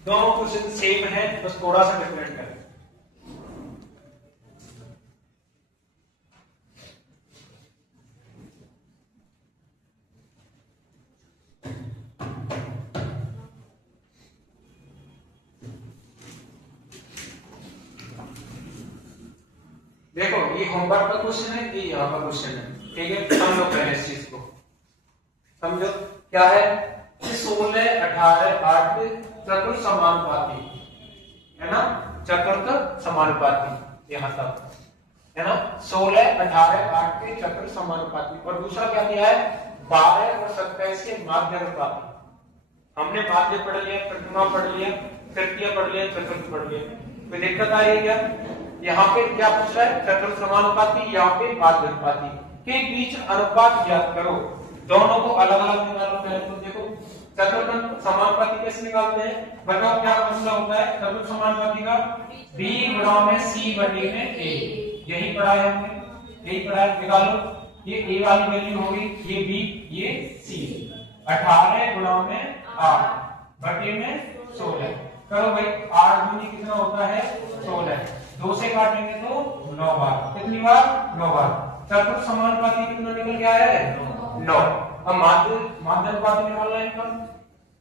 दोनों क्वेश्चन सेम है, बस थोड़ा सा डिफरेंट है। देखो ये होमवर्क का क्वेश्चन है, ये यहाँ का क्वेश्चन है, ठीक है। समझो पहले इस चीज को समझो। क्या है 16, 18, 8 चतुर्थ समानुपाती है ना, चतुर्थ समानुपाती यहाँ तक है ना। 16, 18, 8 के चतुर्थ समानुपाती। और दूसरा क्या दिया है 12 और 27 के माध्यानुपाती। हमने माध्य पढ़ लिया, प्रतिमा पढ़ लिया, तृतीय पढ़ लिया, चतुर्थ पढ़ लिया। कोई दिक्कत आ रही है क्या? यहाँ पे क्या पूछ रहा है चतुर्थ समानुपाती, यहाँ पे माध्यानुपाती के बीच अनुपात ज्ञात करो। दोनों को अलग अलग निकालो। पहले तो देखो चतुर्थ समानुपाती कैसे निकालते हैं, बताओ क्या फॉर्मूला होता है चतुर्थ समानुपाती का? b गुणा में c बटे में a। यही पढ़ा है हमने, यही पढ़ा है। निकालो, ये a वाली वैल्यू होगी, ये b, ये c। 18 गुणा में 8 बटे में 16। करो भाई, 8 दूनी कितना होता है 16। 2 से काटेंगे तो 9 बार। कितनी बार? 9 बार। चतुर्थ समानुपाती कितना निकल के आया है 9। अब माध्यानुपाती निकालना है इनका।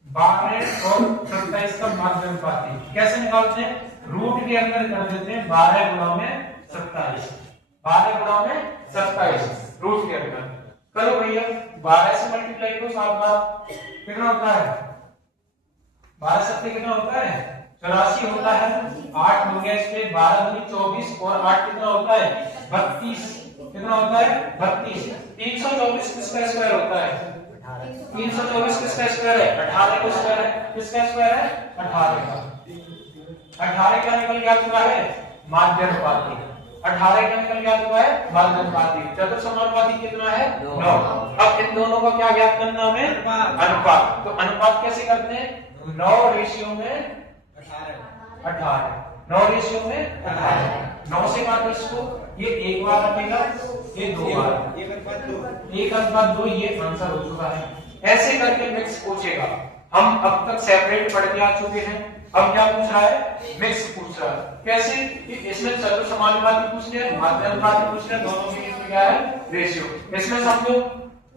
12 और 27 का माध्यानुपाती कैसे निकालते हैं? रूट के अंदर कर देते हैं 12 गुणा में 27। 12 गुणा में 27 रूट के अंदर करो भैया। 12 से मल्टीप्लाई करो 7 बार, कितना होता है? 12 से कितना होता है 84 होता है। 8 हो गया इसके, 12 दूनी 24 और 8 कितना होता है 32। कितना होता है 32। 324 किसका स्क्वायर होता है? 324 किसका स्क्वायर है? 18 का स्क्वायर है। किसका स्क्वायर है? 18 का। 18 क्या निकल गया चुका है? माध्यानुपाती। 18 क्या निकल गया चुका है? माध्यानुपाती। चतुर्थ समानुपाती कितना है 9। अब इन दोनों का क्या ज्ञात करना हमें? अनुपात। तो अनुपात कैसे करते हैं? 9 रेशियो में 18। 9 रेशियो में 18। 9 से काटो इसको, ये एक बार रखेगा, ये 2 बार। 1/2 ये आंसर हो चुका है। ऐसे करके मिक्स पूछेगा। हम अब तक सेपरेट पढ़ के आ चुके हैं, अब क्या पूछ रहा है? मिक्स पूछ रहा है। कैसे? इसमें चतुर्थ समानुपाती पूछ लिया, माध्यानुपाती पूछ लिया, दोनों के बीच में क्या है रेशियो। इसमें समझो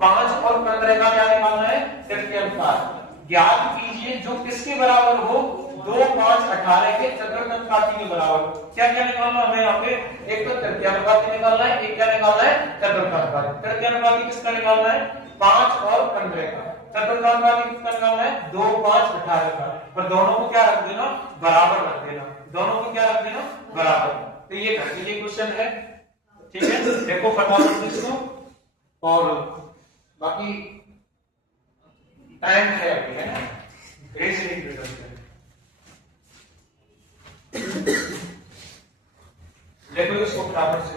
5 और 15 का क्या निकालना है? तृतीय अनुपात ज्ञात कीजिए जो किसके बराबर हो? 2, 5, 18 के चतुर्थ अनुपाती के बराबर। क्या क्या निकालना हमें यहाँ पे? एक तो तृतीय अनुपाती निकालना है, एक क्या निकालना है? चतुर्थ अनुपाती। तृतीय अनुपाती किसका निकालना है? 5 और 15 का। चतुर्थ अनुपाती किसका निकालना है? 2, 5, 18 का। और दोनों को क्या रख देना? बराबर रख देना। दोनों को क्या रख देना? बराबर। तो ये करके ये क्वेश्चन है, ठीक है। देखो फटाफट इसको, और बाकी टाइम है अभी, है ना। रीजनिंग रिजल्ट देखो इसको फटाफट से।